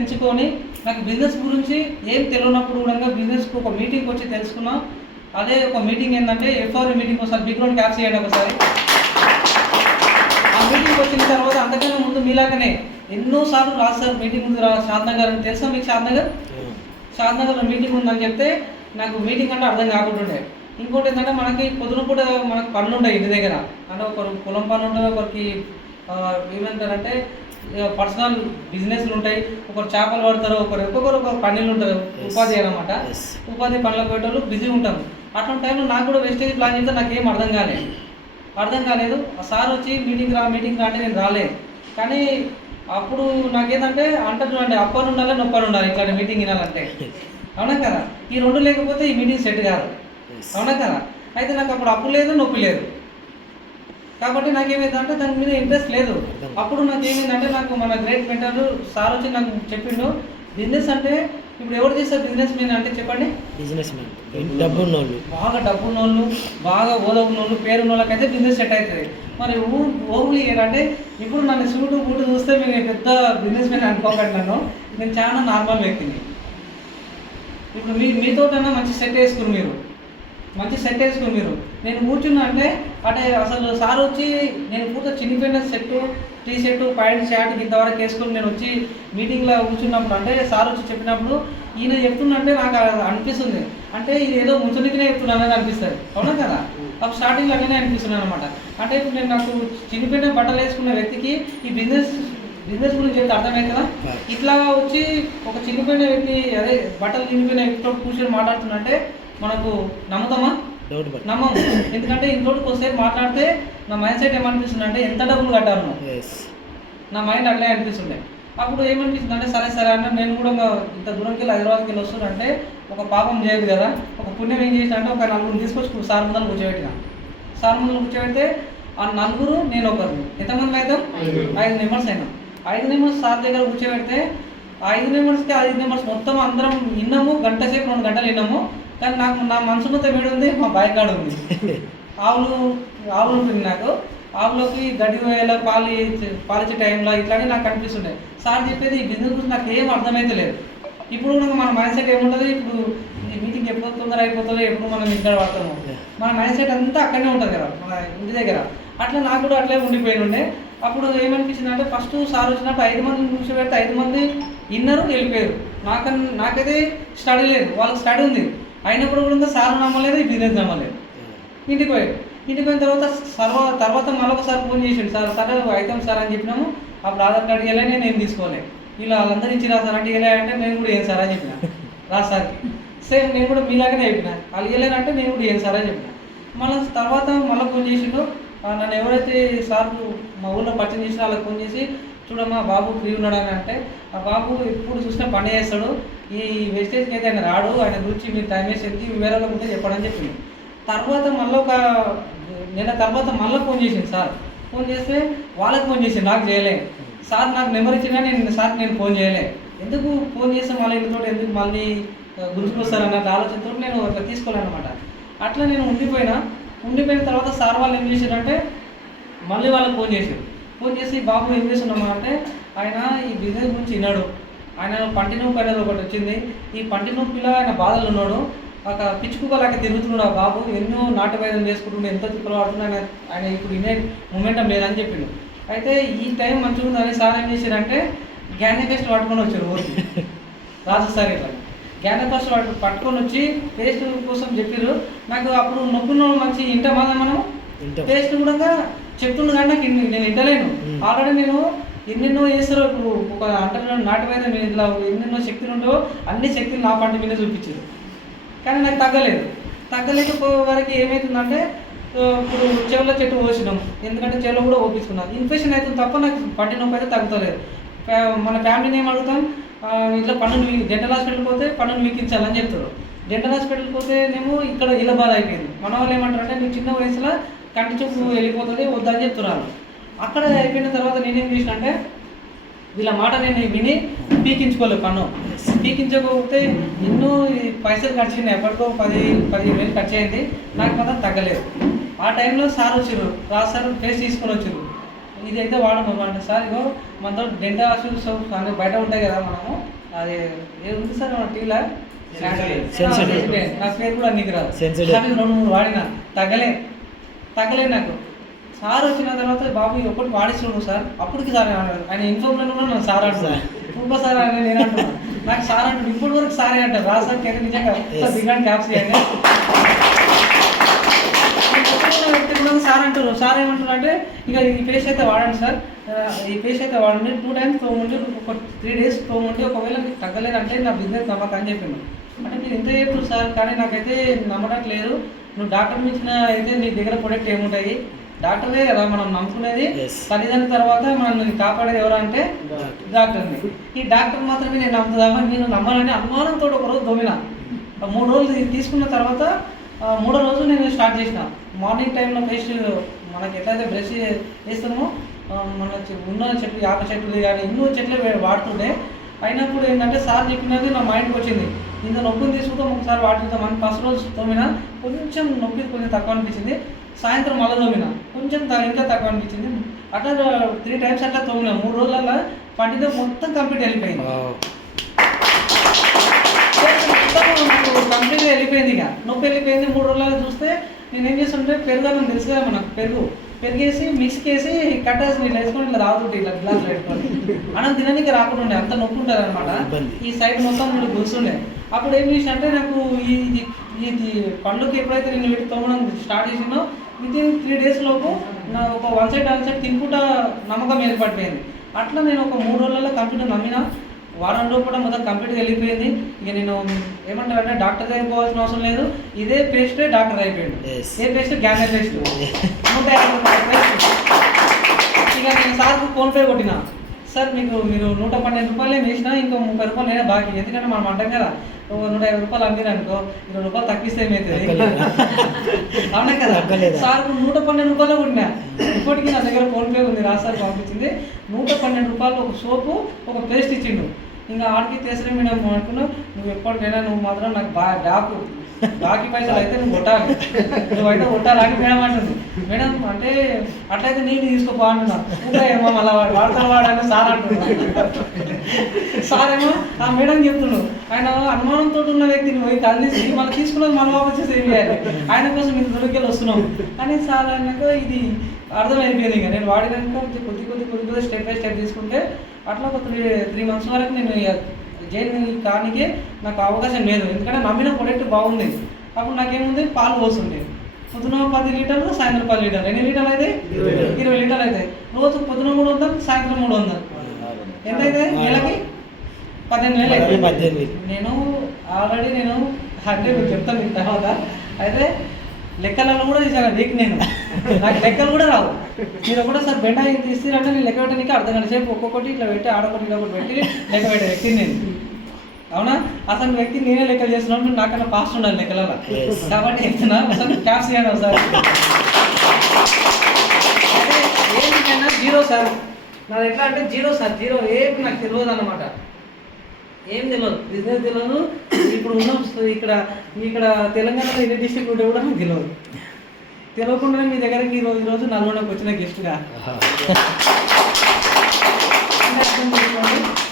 ఎంచుకొని నాకు బిజినెస్ గురించి ఏం తెలియనప్పుడు కూడా బిజినెస్కి ఒక మీటింగ్కి వచ్చి తెలుసుకున్నాం. అదే ఒక మీటింగ్ ఏంటంటే ఎఫ్ఆర్ మీటింగ్ ఒకసారి బిగ్ రౌండ్ క్యాప్స్ చేయండి ఒకసారి. ఆ మీటింగ్కి వచ్చిన తర్వాత అంతకన్నా ముందు మీలాగనే ఎన్నోసార్లు రాస్తారు మీటింగ్ ఉంది షాద్నగర్ అని తెలుసా మీకు? షాద్నగర్లో మీటింగ్ ఉందని చెప్తే నాకు మీటింగ్ అంటే అర్థం కాకుంటుండే. ఇంకోటి ఏంటంటే మనకి పొద్దున పూట మనకు పనులు ఉంటాయి ఇంటి దగ్గర. అంటే ఒకరు పొలం పనులు ఉంటుంది, ఒకరికి ఏమంటారంటే పర్సనల్ బిజినెస్లు ఉంటాయి, ఒకరు చేపలు పడతారు, ఒక్కొక్కరు పనులు ఉంటారు, ఉపాధి అనమాట. ఉపాధి పనులకు పెట్టేవాళ్ళు బిజీ ఉంటారు. అటువంటి టైంలో నాకు కూడా వెస్టేజ్ ప్లాన్ చేస్తే నాకేం అర్థం కాలేదు. ఆ సార్ వచ్చి మీటింగ్ రా అంటే నేను రాలేదు. కానీ అప్పుడు నాకేంటంటే అంటారు చూడండి, అప్పలు ఉండాలి నొప్పలు ఉండాలి ఇట్లా మీటింగ్ వినాలంటే. అవునా కదా? ఈ రెండు లేకపోతే ఈ మీటింగ్ సెట్ కాదు. అవునా కదా? అయితే నాకు అప్పుడు అప్పు లేదు నొప్పి లేదు కాబట్టి నాకేమైందంటే దాని మీద ఇంట్రెస్ట్ లేదు. అప్పుడు నాకేమైందంటే నాకు మన గ్రేట్ మెంటర్ సార్ వచ్చి నాకు చెప్పిండు, బిజినెస్ అంటే ఇప్పుడు ఎవరు చేస్తారు బిజినెస్ మ్యాన్ అంటే చెప్పండి? బిజినెస్ మ్యాన్ డబ్బున్నోళ్ళు, బాగా డబ్బున్నోళ్ళు, బాగా ఓదవున్నోళ్ళు, పేరున్న వాళ్ళకైతే బిజినెస్ సెట్ అవుతుంది. మరి ఓన్లీ ఏంటంటే ఇప్పుడు నన్ను సూటు బూటు చూస్తే మీరు పెద్ద బిజినెస్ మ్యాన్ అనుకోకండి. నేను చాలా నార్మల్ వ్యక్తిని. ఇప్పుడు మీతో కన్నా మంచి సెట్ వేసుకుని మీరు నేను కూర్చున్నా అంటే అసలు సార్ వచ్చి నేను పూర్తి చిన్నపోయిన set T shirt pant shirt ఇంతవరకు వేసుకొని నేను వచ్చి మీటింగ్లో కూర్చున్నప్పుడు అంటే సార్ వచ్చి చెప్పినప్పుడు ఈయన చెప్తున్నంటే నాకు అనిపిస్తుంది అంటే ఇది ఏదో ముంచునికినే చెప్తున్నానని అనిపిస్తుంది. అవునా కదా? అప్పుడు స్టార్టింగ్లో అనే అనిపిస్తున్నాను అనమాట. అంటే ఇప్పుడు నేను నాకు చిన్నపోయిన బట్టలు వేసుకున్న వ్యక్తికి ఈ బిజినెస్ గురించి చెప్తే అర్థమవుతుందా? ఇట్లా వచ్చి ఒక చిన్నపోయిన వ్యక్తి అదే బట్టలు చిన్నపోయిన వ్యక్తితో కూర్చొని మాట్లాడుతున్నంటే మనకు నమ్ముతామా? నమ్మం. ఎందుకంటే ఇంట్లోకి వస్తే మాట్లాడితే నా మైండ్ సెట్ ఏమనిపిస్తుంది అంటే ఎంత డబ్బులు కట్టాను, నా మైండ్ అట్లే అనిపిస్తుండే. అప్పుడు ఏమనిపిస్తుంది అంటే సరే అంటే నేను కూడా ఇంత దూరంకి వెళ్ళి హైదరాబాద్కి వెళ్ళి వస్తుందంటే ఒక పాపం చేయదు కదా, ఒక పుణ్యం ఏం చేసిన అంటే ఒక నలుగురు తీసుకొచ్చి సార్ ముందర కూర్చోబెడితే ఆ నలుగురు నేను ఒకరు ఎంతమంది అవుతాం? 5 మెంబర్స్ అయినాం. 5 మెంబర్స్ సార్ దగ్గర కూర్చోబెడితే 5 మెంబర్స్కి 5 మెంబర్స్ మొత్తం అందరం విన్నాము. గంట సేపు 2 గంటలు విన్నాము. కానీ నాకు నా మనసు మొత్తం ఏడు ఉంది, మా బైక్ కాడ ఉంది. ఆవులు ఉంటుంది నాకు. ఆవులోకి గడ్డి వేయాల పాలిచ్చే టైంలో ఇట్లానే నాకు అనిపిస్తుండే. సార్ చెప్పేది ఈ బిజినెస్ గురించి నాకు ఏం అర్థమైతే లేదు. ఇప్పుడు మన మైండ్ సెట్ ఏముంటుంది, ఇప్పుడు ఈ మీటింగ్ ఎప్పుడు తొందర అయిపోతుందో, ఎప్పుడు మనం ఇంట్లో పడతాము, మన మైండ్ సెట్ అంతా అక్కడనే ఉంటుంది కదా మన ఇంటి దగ్గర. అట్లా నాకు కూడా అట్లే ఉండిపోయినుండే. అప్పుడు ఏమనిపించింది అంటే ఫస్ట్ సార్ వచ్చినప్పుడు 5 మందిని కూర్చోబెడితే 5 మంది విన్నరు వెళ్ళిపోయారు. నాకైతే స్టడీ లేదు, వాళ్ళకి స్టడీ ఉంది. అయినప్పుడు కూడా సార్ నమ్మలేదు, ఈ బిజినెస్ నమ్మలేదు. ఇంటికి పోయిన తర్వాత మళ్ళీ ఒకసారి ఫోన్ చేసిండు, సరే అవుతాం సార్ అని చెప్పినాము. అప్పుడు ఆధార్ కార్డు ఇవ్వలే, నేను ఏం తీసుకోలే. ఇలా వాళ్ళందరూ ఇచ్చి సార్ అంటే ఇవ్వలే అంటే నేను కూడా ఏం సార్ అని చెప్పిన సార్కి. సేమ్ నేను కూడా మీలాగానే చెప్పిన, వాళ్ళు ఇవ్వలేనంటే నేను కూడా ఏం సార్ అని చెప్పిన. మళ్ళీ ఫోన్ చేసిండు. నన్ను ఎవరైతే సార్ మా ఊళ్ళో పరిచయం చేసినా వాళ్ళకి ఫోన్ చేసి, చూడమ్మా బాబు ఫ్రీ ఉన్నాడు అని అంటే, ఆ బాబు ఎప్పుడు చూసినా పని చేస్తాడు, ఈ వెస్టేజ్కి అయితే ఆయన రాడు, ఆయన గురించి మీరు టైం వేసేది వేరే వాళ్ళకి ఉంటే చెప్పడని చెప్పింది. తర్వాత మళ్ళీ ఒక నెల తర్వాత మళ్ళీ ఫోన్ చేసింది సార్. ఫోన్ చేస్తే వాళ్ళకి ఫోన్ చేసింది, నాకు చేయలే. సార్ నాకు నెంబర్ ఇచ్చినా నేను ఫోన్ చేయలే. ఎందుకు ఫోన్ చేస్తే మళ్ళీ ఇంట్లో ఎందుకు మళ్ళీ గుర్తుకొస్తారు అన్నట్టు ఆలోచనతో నేను అట్లా తీసుకోలేనమాట. అట్లా నేను ఉండిపోయిన తర్వాత సార్ వాళ్ళు ఏం చేశారంటే మళ్ళీ వాళ్ళకి ఫోన్ చేసి బాబు ఏం చేస్తున్నామా అంటే, ఆయన ఈ బిజినెస్ గురించి విన్నాడు, ఆయన పంటి నొప్పి అనేది ఒకటి వచ్చింది, ఈ పంటి నొప్పిలో ఆయన బాధలు ఉన్నాడు, ఒక పిచ్చుకులాగా తిరుగుతున్నాడు ఆ బాబు, ఎన్నో నాటు వైద్యం చేసుకుంటుండే, ఎంతో తిప్పలు పడుతున్నాడు, ఆయన ఇప్పుడు వినే మూమెంటం లేదని చెప్పిండు. అయితే ఈ టైం మంచిగా ఉందని సార్ ఏం చేశారంటే గ్యానే పేస్ట్ పట్టుకొని వచ్చారు ఊరికి. రాజు సార్ ఇట్లా గ్యానే పేస్ట్ పట్టుకొని వచ్చి పేస్ట్ కోసం చెప్పారు. నాకు అప్పుడు నొప్పున్న మంచి ఇంటమాదా మనం పేస్ట్ కూడా చెప్తుండు కానీ నాకు నేను వింటలేను. ఆల్రెడీ నేను ఎన్నెన్నో చేస్తారు. ఇప్పుడు ఒక అంటారు నాటు వైద్యం ఇట్లా ఎన్నెన్నో శక్తులు ఉండో అన్ని శక్తులు నా పంట మీద చూపించారు. కానీ నాకు తగ్గలేకపోయే వరకు ఏమవుతుందంటే ఇప్పుడు చెవుల చెట్టు పోసినాం, ఎందుకంటే చెవులో కూడా ఓపించుకున్నాను, ఇన్ఫెక్షన్ అవుతుంది తప్ప నాకు పంటి నొప్పి అయితే తగ్గుతలేదు. మన ఫ్యామిలీని ఏం అడుగుతాం, ఇట్లా పన్నును డెంటల్ హాస్పిటల్కి పోతే పన్నును వీకించాలని చెప్తారు. డెంటల్ హాస్పిటల్కి పోతేనేమో ఇక్కడ ఇలా బాధ అయిపోయింది. మన వాళ్ళు ఏమంటారంటే మీకు చిన్న వయసులో కంటి చూపు వెళ్ళిపోతుంది వద్దని చెప్తున్నారు. అక్కడ అయిపోయిన తర్వాత నేనేం చేసిన అంటే వీళ్ళ మాట నేను విని పీకించుకోలేదు. పీకించకపోతే ఎన్నో పైసలు ఖర్చు అయినాయి. ఎప్పటికో 10-15 వేలు ఖర్చు అయింది. నాకు మాత్రం తగ్గలేదు. ఆ టైంలో సార్ వచ్చారు, రాజు సార్ పేస్ట్ తీసుకొని వచ్చారు. ఇది అయితే వాడము అంటే సార్ ఇగో మనతో డెంటల్ హాస్పిటల్స్ అన్ని బయట ఉంటాయి కదా మనము అది ఏది ఉంది సార్ మన టీలా Sensodyne. నా పేరు కూడా నీకు రాదు Sensodyne. కానీ 2-3 వాడినా తగ్గలే నాకు సార్ వచ్చిన తర్వాత బాబు ఇది ఒకటి వాడిస్తున్నాడు సార్ అప్పటికి సార్ ఆయన ఇన్ఫార్మ్లో కూడా నాకు సార్ అంటున్నాను ఇంకో సార్ అని నేను అంటున్నాను నాకు సార్ అంటాడు ఇప్పటి వరకు సారే అంటారు రా సార్ కేక నిజంగా సార్ దిగాండి క్యాప్స్ చేయండి సార్ అంటారు సార్ ఏమంటారు అంటే ఇక ఈ పేస్ట్ అయితే వాడండి సార్ ఈ పేస్ట్ అయితే వాడండి 2 times తోమండి ఒక 3 days తోమండి ఒకవేళ మీకు తగ్గలేదంటే నా బిజినెస్ నమ్మకం అని చెప్పాను అంటే మీరు ఇంత చెప్తారు సార్ కానీ నాకైతే నమ్మట్లేదు నువ్వు డాక్టర్ మించిన అయితే నీ దగ్గర ప్రొడక్ట్ ఏముంటాయి డాక్టరే కదా మనం నమ్ముకునేది తల్లిదండ్రుల తర్వాత మనం కాపాడేది ఎవరు అంటే డాక్టర్ని ఈ డాక్టర్ మాత్రమే నేను నమ్ముతామని నేను నమ్మాలని అనుమానంతో ఒకరోజు దొమిన 3 రోజులు తీసుకున్న తర్వాత 3వ రోజు నేను స్టార్ట్ చేసిన మార్నింగ్ టైంలో పేస్ట్ మనకి ఎట్లయితే బ్రష్ వేస్తున్నామో మన ఉన్న చెట్లు యాప చెట్లు కానీ ఎన్నో చెట్లు వాడుతుండే అయినప్పుడు ఏంటంటే సార్ చెప్పినది నా మైండ్కి వచ్చింది ఇంత నొప్పిని తీసుకుంటాం ఒకసారి వాడుతుందామని ఫస్ట్ రోజు తోమిన కొంచెం నొప్పి కొంచెం తక్కువ అనిపించింది సాయంత్రం మళ్ళీ తోమిన కొంచెం ఇంకా తక్కువ అనిపించింది అట్లా 3 times అట్లా తోమిన 3 రోజులలో పంటితో మొత్తం కంప్లీట్ వెళ్ళిపోయింది నాకు కంప్లీట్గా వెళ్ళిపోయింది ఇక నొప్పి వెళ్ళిపోయింది 3 రోజులలో చూస్తే నేను ఏం చేస్తుంటే పెరుగు అని తెలుసు కదా మనకు పెరిగేసి మిక్సీకి వేసి కట్టేసి ఇట్లా వేసుకొని ఇట్లా తాగుతుంటే ఇట్లా గ్లాస్ పెట్టుకొని అన్నం తినడానికి రాకుండా ఉండే అంత నొప్పి ఉంటుంది అనమాట ఈ సైడ్ మొత్తం మీరు కూర్చుండే అప్పుడు ఏం చేసిన అంటే నాకు ఇది పండుగకి ఎప్పుడైతే నేను వీటి తోమడం స్టార్ట్ చేసినో వితిన్ 3 days లోపు నా ఒక వన్ సైడ్ తినుకుంటా నమ్మకం ఏర్పడిపోయింది అట్లా నేను ఒక 3 రోజులలో కంప్లీట్ నమ్మిన వారం రోజులు కూడా మొత్తం కంప్లీట్గా వెళ్ళిపోయింది ఇక నేను ఏమంటారంటే డాక్టర్ దగ్గర పోవాల్సిన అవసరం లేదు ఇదే పేస్టే డాక్టర్ అయిపోయాడు ఏ పేస్ట్ గ్యానర్ పేస్ట్ 150 పేస్ట్ ఇక నేను సార్కు ఫోన్పే కొట్టిన సార్ మీరు 112 రూపాయలు వేసినా ఇంకో 30 రూపాయలు అయినా బాకీ ఎందుకంటే మనం అంటాం కదా 150 రూపాయలు అమ్మిరు అనుకో 20 రూపాయలు తగ్గిస్తే ఏమవుతుంది అవునా కదా సార్కు 112 రూపాయలు కొట్టినా ఇప్పటికీ నా దగ్గర ఫోన్పే ఉంది రాసారి పంపించింది 112 రూపాయలు ఒక సోపు ఒక పేస్ట్ ఇచ్చిండు ఇంకా ఆడికి తెసరే మేడం అనుకున్నావు నువ్వు ఎప్పటికైనా నువ్వు మాత్రం నాకు బాకీ పైసలు అయితే నువ్వైతే కొట్టాలని మేడం అంటుంది మేడం అంటే అట్లయితే నేను తీసుకోపో అంటున్నా ఇంకా ఏమో మళ్ళీ వాడతాను సార్ అంటున్నా సార్ ఏమో ఆ మేడం చెప్తున్నాడు ఆయన అనుమానంతో ఉన్న వ్యక్తిని పోయి కలిసి మళ్ళీ తీసుకున్నది మళ్ళీ వచ్చేసి ఏం చేయాలి ఆయన కోసం మీరు దొరికెళ్ళి వస్తున్నాం కానీ సార్ అన్నాక ఇది అర్థమైపోయింది ఇక నేను వాడినాక కొద్ది స్టెప్ బై స్టెప్ తీసుకుంటే అట్లా ఒక 3 months వరకు నేను జైలు కానికే నాకు అవకాశం లేదు ఎందుకంటే నమ్మిన ప్రొడక్ట్ బాగుంది అప్పుడు నాకేముంది పాలు పోస్తుండే పొద్దున 10 లీటర్లు సాయంత్రం 10 లీటర్లు ఎన్ని లీటర్లు అయితే 20 లీటర్లు అయితే రోజు పొద్దున 300 సాయంత్రం 300 ఎంతైతే నెలకి 18,000 నేను ఆల్రెడీ అంటే మీకు చెప్తాను మీకు తర్వాత అయితే లెక్కలలో కూడా తీసాను వీక్ నేను నాకు లెక్కలు కూడా రావు మీరు ఒకటోసారి బెండ తీస్తారంటే నేను లెక్క పెట్టడానికి అర్థం గంట సేపు ఒక్కొక్కటి ఇట్లా పెట్టి ఆడొకటి ఇదొకటి పెట్టి లెక్క పెట్టే వ్యక్తిని నేను అవునా అసలు వ్యక్తి నేనే లెక్కలు చేస్తున్నాను నాకన్నా ఫాస్ట్ ఉండాలి లెక్కలలో కాబట్టి చెప్తున్నా అసలు క్యాప్స్ చేయండి ఒకసారి అదే ఏంటికైనా 0 సార్ నాది ఎట్లా అంటే 0 సార్ 0 ఏం నాకు తెలియదు అన్నమాట ఏం తెలియదు బిజినెస్ తెలియదు ఇప్పుడు ఉన్నాం ఇక్కడ తెలంగాణలో ఎన్ని డిస్ట్రిక్ట్ ఉంటే కూడా నాకు తెలియదు తెలియకుండానే మీ దగ్గరికి ఈరోజు నల్గొండకు వచ్చిన గెస్ట్గా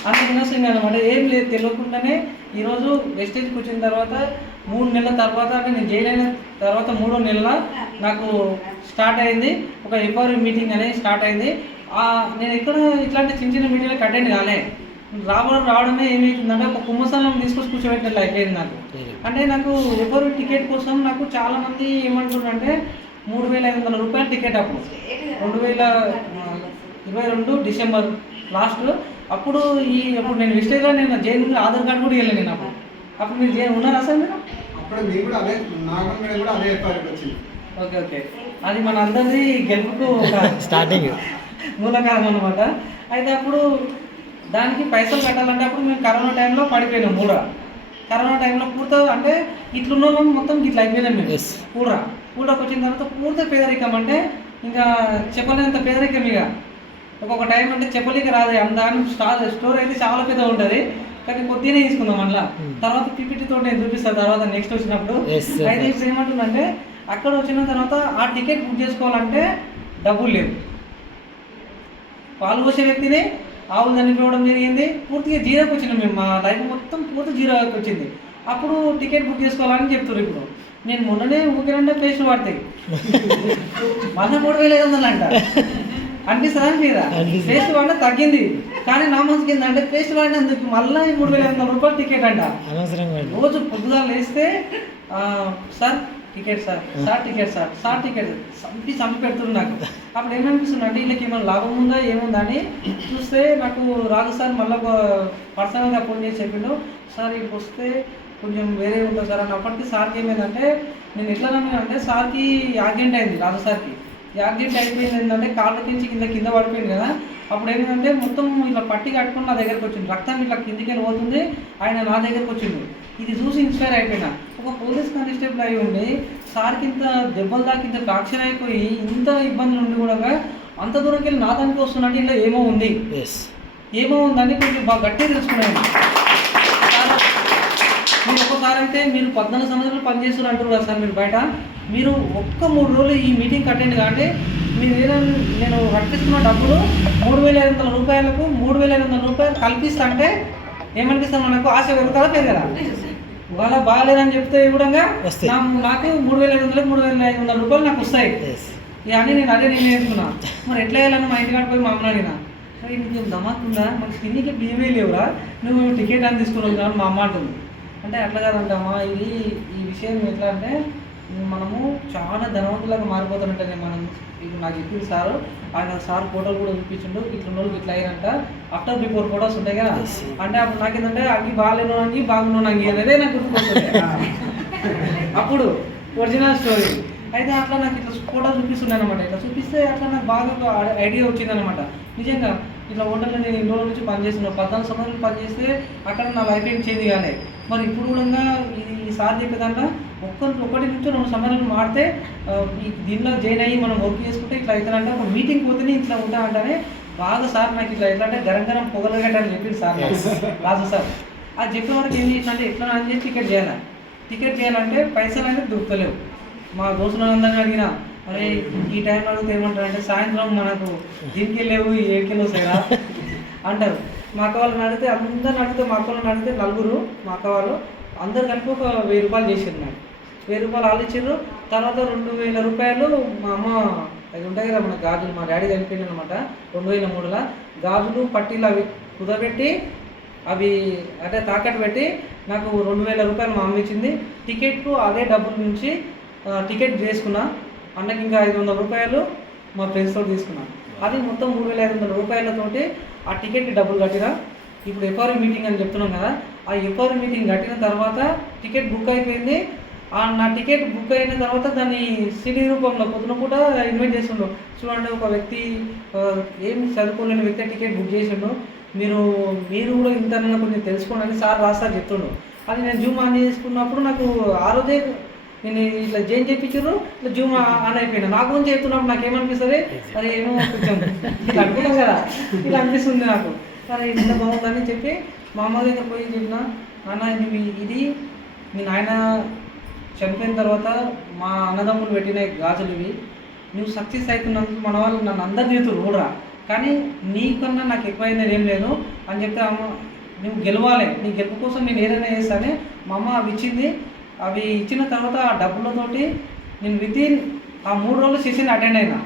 అంత ఇన్నోసెంట్ అనమాట ఏం లేదు తెలియకుండానే ఈరోజు వెస్టేజ్కి వచ్చిన తర్వాత 3 నెలల తర్వాత అంటే నేను జైలు అయిన తర్వాత 3వ నెల నాకు స్టార్ట్ అయింది ఒక ఎఫ్ఆర్ఈ మీటింగ్ అనేది స్టార్ట్ అయింది నేను ఎక్కడ ఇట్లాంటి చిన్న మీటింగ్లకు అటెండ్ కాలే రావడమే ఏమవుతుందంటే ఒక కుంభస్థలం తీసుకొచ్చి కూర్చోబెట్టినట్లు అయిపోయింది నాకు అంటే నాకు ఎఫ్ఆర్ఈ టికెట్ కోసం నాకు చాలామంది ఏమంటున్నారంటే 3,500 రూపాయల టికెట్ అప్పుడు 2022 డిసెంబర్ లాస్ట్ అప్పుడు నేను విస్టేజ్లో నేను జైలు ఆధార్ కార్డు కూడా వెళ్ళాను నేను అప్పుడు మీరు జైలు ఉన్నారా సార్ మీరు ఓకే అది మన అందరిది గెలుపుకు స్టార్టింగ్ మూలకారం అనమాట అయితే అప్పుడు దానికి పైసలు కట్టాలంటే అప్పుడు మేము కరోనా టైంలో పడిపోయినాం కరోనా టైంలో పూర్తి అంటే ఇట్లున్న వాళ్ళం మొత్తం ఇట్లా అయిపోయినాం మేము పూడకు వచ్చిన తర్వాత పూర్తి పేదరికం అంటే ఇంకా చెప్పలేనంత పేదరికం ఇక ఒక్కొక్క టైం అంటే చెప్పలేక రాదు దాని స్టోర్ అయితే చాలా పెద్ద ఉంటుంది కానీ కొద్దిగానే తీసుకుందాం మళ్ళీ తర్వాత పీపీటీ తోటి నేను చూపిస్తాను తర్వాత నెక్స్ట్ వచ్చినప్పుడు అయితే ఇప్పుడు ఏమంటుందంటే అక్కడ వచ్చిన తర్వాత ఆ టికెట్ బుక్ చేసుకోవాలంటే డబ్బులు లేవు పాలు పోసే వ్యక్తిని ఆవులు చనిపోవడం జరిగింది. పూర్తిగా జీరోకి వచ్చింది. మేము మా లైఫ్ మొత్తం పూర్తి జీరోకి వచ్చింది. అప్పుడు టికెట్ బుక్ చేసుకోవాలని చెప్తారు. ఇప్పుడు నేను మొన్ననే ఊరికేనంటే పేస్ట్లు పడతాయి మళ్ళీ 3,500 అంట. అనిపిస్తుందా అనిపిదా? పేస్ట్ వాడినా తగ్గింది, కానీ నా మనసుకి ఏంటంటే పేస్ట్ వాడినందుకు మళ్ళీ 3,500 రూపాయలు టికెట్ అంట. రోజు పొద్దుగా లేస్తే sir ticket sir ticket sir ticket చంపి పెడుతున్నారు నాకు. అప్పుడు ఏమనిపిస్తుంది అంటే వీళ్ళకి ఏమైనా లాభం ఉందా ఏముందా అని చూస్తే నాకు రాజు సార్ మళ్ళీ పర్సనల్గా ఫోన్ చేసి చెప్పిండు, సార్ ఇక్కడికి వస్తే కొంచెం వేరే ఉంటుంది సార్ అని. అప్పటికి సార్కి ఏమైందంటే నేను ఎట్లా నమ్మినంటే సార్కి యాక్సిడెంట్ అయింది. రాజు సార్కి యాక్సిడెంట్ అయిపోయింది ఏంటంటే కాళ్ళ కించి కింద పడిపోయింది కదా. అప్పుడు ఏమైందంటే మొత్తం ఇట్లా పట్టి కట్టుకుని నా దగ్గరకు వచ్చింది, రక్తం ఇట్లా కిందికి పోతుంది, ఆయన నా దగ్గరకు వచ్చింది. ఇది చూసి ఇన్స్పైర్ అయిపోయినా. ఒక పోలీస్ కానిస్టేబుల్ అయి ఉండి సార్కి ఇంత దెబ్బలు దాకా ఇంత ఫ్రాక్చర్ అయిపోయి ఇంత ఇబ్బందులు ఉండి కూడా అంత దూరంకి వెళ్ళి నా దానికి వస్తున్నట్టు ఇలా ఏమో ఉంది ఉందని కొంచెం బాగా గట్టిగా తెలుసుకున్నాను. మీరు ఒక్కసారి అయితే మీరు 14 సంవత్సరాలు పనిచేస్తున్నారు అంటారు కదా సార్, మీరు బయట మీరు ఒక్క 3 రోజులు ఈ మీటింగ్ అటెండ్ కాంటే మీరు ఏదైనా నేను కట్టిస్తున్న డబ్బులు 3,500 రూపాయలకు 3,500 రూపాయలు కల్పిస్తా అంటే ఏమనిపిస్తాను మనకు? ఆశ పెరుగుతుందా పెరగదా? ఇవాళ బాగాలేదని చెప్తే కూడా నాకు 3,500 రూపాయలు నాకు వస్తాయి. ఇవన్నీ నేను అదే నిర్ణయించుకున్నా. మరి ఎట్లా వేయాలని మా ఇంటికాడ పోయి మా అమ్మ అడిగినా, సరే నీకు దమాకుందా, మరి తిన్నికి బియ్యమే లేవురా, నువ్వు టికెట్ అని తీసుకుని వస్తున్నావు మా అమ్మ అంటుంది. అంటే అట్లా కాదంటామా, ఈ విషయం ఎట్లా అంటే మనము చాలా ధనవంతులాగా మారిపోతున్నట్టే. మనం ఇప్పుడు నాకు చెప్పింది సారు, ఆయన సార్ ఫోటోలు కూడా చూపించిండు, ఇట్లా రోజులు ఇట్లా అయ్యారంట. ఆఫ్టర్ బిఫోర్ ఫోటోస్ ఉంటాయి కదా, అంటే అప్పుడు నాకేంటంటే అవి బాగాలేను అంగి బాగున్నాను అంగి అనేదే నాకు గుర్తుకొస్తుంది అప్పుడు ఒరిజినల్ స్టోరీ. అయితే అట్లా నాకు ఇట్లా ఫోటో చూపిస్తుండే అనమాట. ఇట్లా చూపిస్తే అట్లా నాకు బాగా ఐడియా వచ్చిందనమాట. నిజంగా ఇట్లా హోటల్లో నేను ఇన్ని రోజుల నుంచి పనిచేస్తున్నాను, 14 సంవత్సరాలు పనిచేస్తే అక్కడ నా లైఫ్ ఏం చేంజ్ కాలే. మరి ఇప్పుడు కూడా ఈ సార్ చెప్పేదాంట్లో ఒకటి నుంచి 2 సంవత్సరాలు మారితే దీనిలో జాయిన్ అయ్యి మనం వర్క్ చేసుకుంటే ఇట్లా అవుతారంటే ఒక మీటింగ్ పోతేనే ఇట్లా ఉంటా అంటేనే బాగా సార్ నాకు ఇట్లా ఎట్లా అంటే గరం పొగలు గట్టని చెప్పింది సార్ రాజు సార్. అది చెప్పిన వరకు ఏం చేసినంటే ఎట్లా అని చెప్పి టికెట్ చేయాలంటే పైసలు అనేది దొరుకుతలేవు. మా దోస్తులందరినీ అడిగినా, అరే ఈ టైం అడిగితే ఏమంటారు అంటే సాయంత్రం మనకు దీనికి లేవు 7కి వస్తాయిరా అంటారు. మా అక్క వాళ్ళని అడిగితే అందరిని అడిగితే మా అక్క వాళ్ళని అడిగితే 4 మా అక్క వాళ్ళు అందరు కలిపి ఒక 1,000 రూపాయలు చేసారు. నాకు 1,000 రూపాయలు వాళ్ళు ఇచ్చారు. తర్వాత 2,000 రూపాయలు మా అమ్మ అవి ఉంటాయి కదా మన గాజులు, మా డాడీ చనిపోయింది అనమాట 2003లో. గాజులు పట్టీలు అవి కుదబెట్టి అవి అంటే తాకట్టు పెట్టి నాకు 2,000 రూపాయలు మా అమ్మ ఇచ్చింది. టికెట్కు అదే డబ్బుల నుంచి టికెట్ చేసుకున్నా. అన్నకి ఇంకా 500 రూపాయలు మా ఫ్రెండ్స్తో తీసుకున్నాను. అది మొత్తం 3,500 రూపాయలతోటి ఆ టికెట్కి డబ్బులు కట్టినా. ఇప్పుడు ఎఫ్ఆర్ఈ మీటింగ్ అని చెప్తున్నాం కదా, ఆ ఎఫ్ఆర్ఈ మీటింగ్ కట్టిన తర్వాత టికెట్ బుక్ అయిపోయింది. నా టికెట్ బుక్ అయిన తర్వాత దాన్ని సిడీ రూపంలో పొద్దున పూట ఇన్వైట్ చేస్తుండ్రు. చూడండి ఒక వ్యక్తి ఏం చదువుకోలేని వ్యక్తి టికెట్ బుక్ చేసిండు, మీరు కూడా ఇంత కొంచెం తెలుసుకోండి అని సార్ రాస్తారు చెప్తుండ్రు. అది నేను జూమ్ ఆన్ చేసుకున్నప్పుడు నాకు ఆ రోజే నేను ఇట్లా జైన్ చేయించారు, ఇట్లా జూమ్ ఆన్ అయిపోయినా. నా గురించి చెప్తున్నప్పుడు నాకు ఏమనిపిస్తుంది, అది ఏమో కొంచెం ఇట్లా అనుకున్నాం కదా, ఇట్లా అనిపిస్తుంది నాకు. సరే ఇంత బాగుందని చెప్పి మా అమ్మ దగ్గర పోయి చెప్పిన, నాన్న ఇది మీ నాయన చనిపోయిన తర్వాత మా అన్నదమ్ములు పెట్టిన గాజులు ఇవి, నువ్వు సక్సెస్ అవుతున్నందుకు మన వాళ్ళు నన్ను అందరు తీరుతురు ఊడరా, కానీ నీకన్నా నాకు ఎక్కువైంది ఏం లేదు అని చెప్తే, అమ్మ నువ్వు గెలవాలి, నీ గెలుపు కోసం నేను ఏదైనా చేస్తానే మా అమ్మ అవి ఇచ్చింది. అవి ఇచ్చిన తర్వాత ఆ డబ్బులతోటి నేను వితిన్ ఆ 3 రోజులు సెషన్ అటెండ్ అయినా.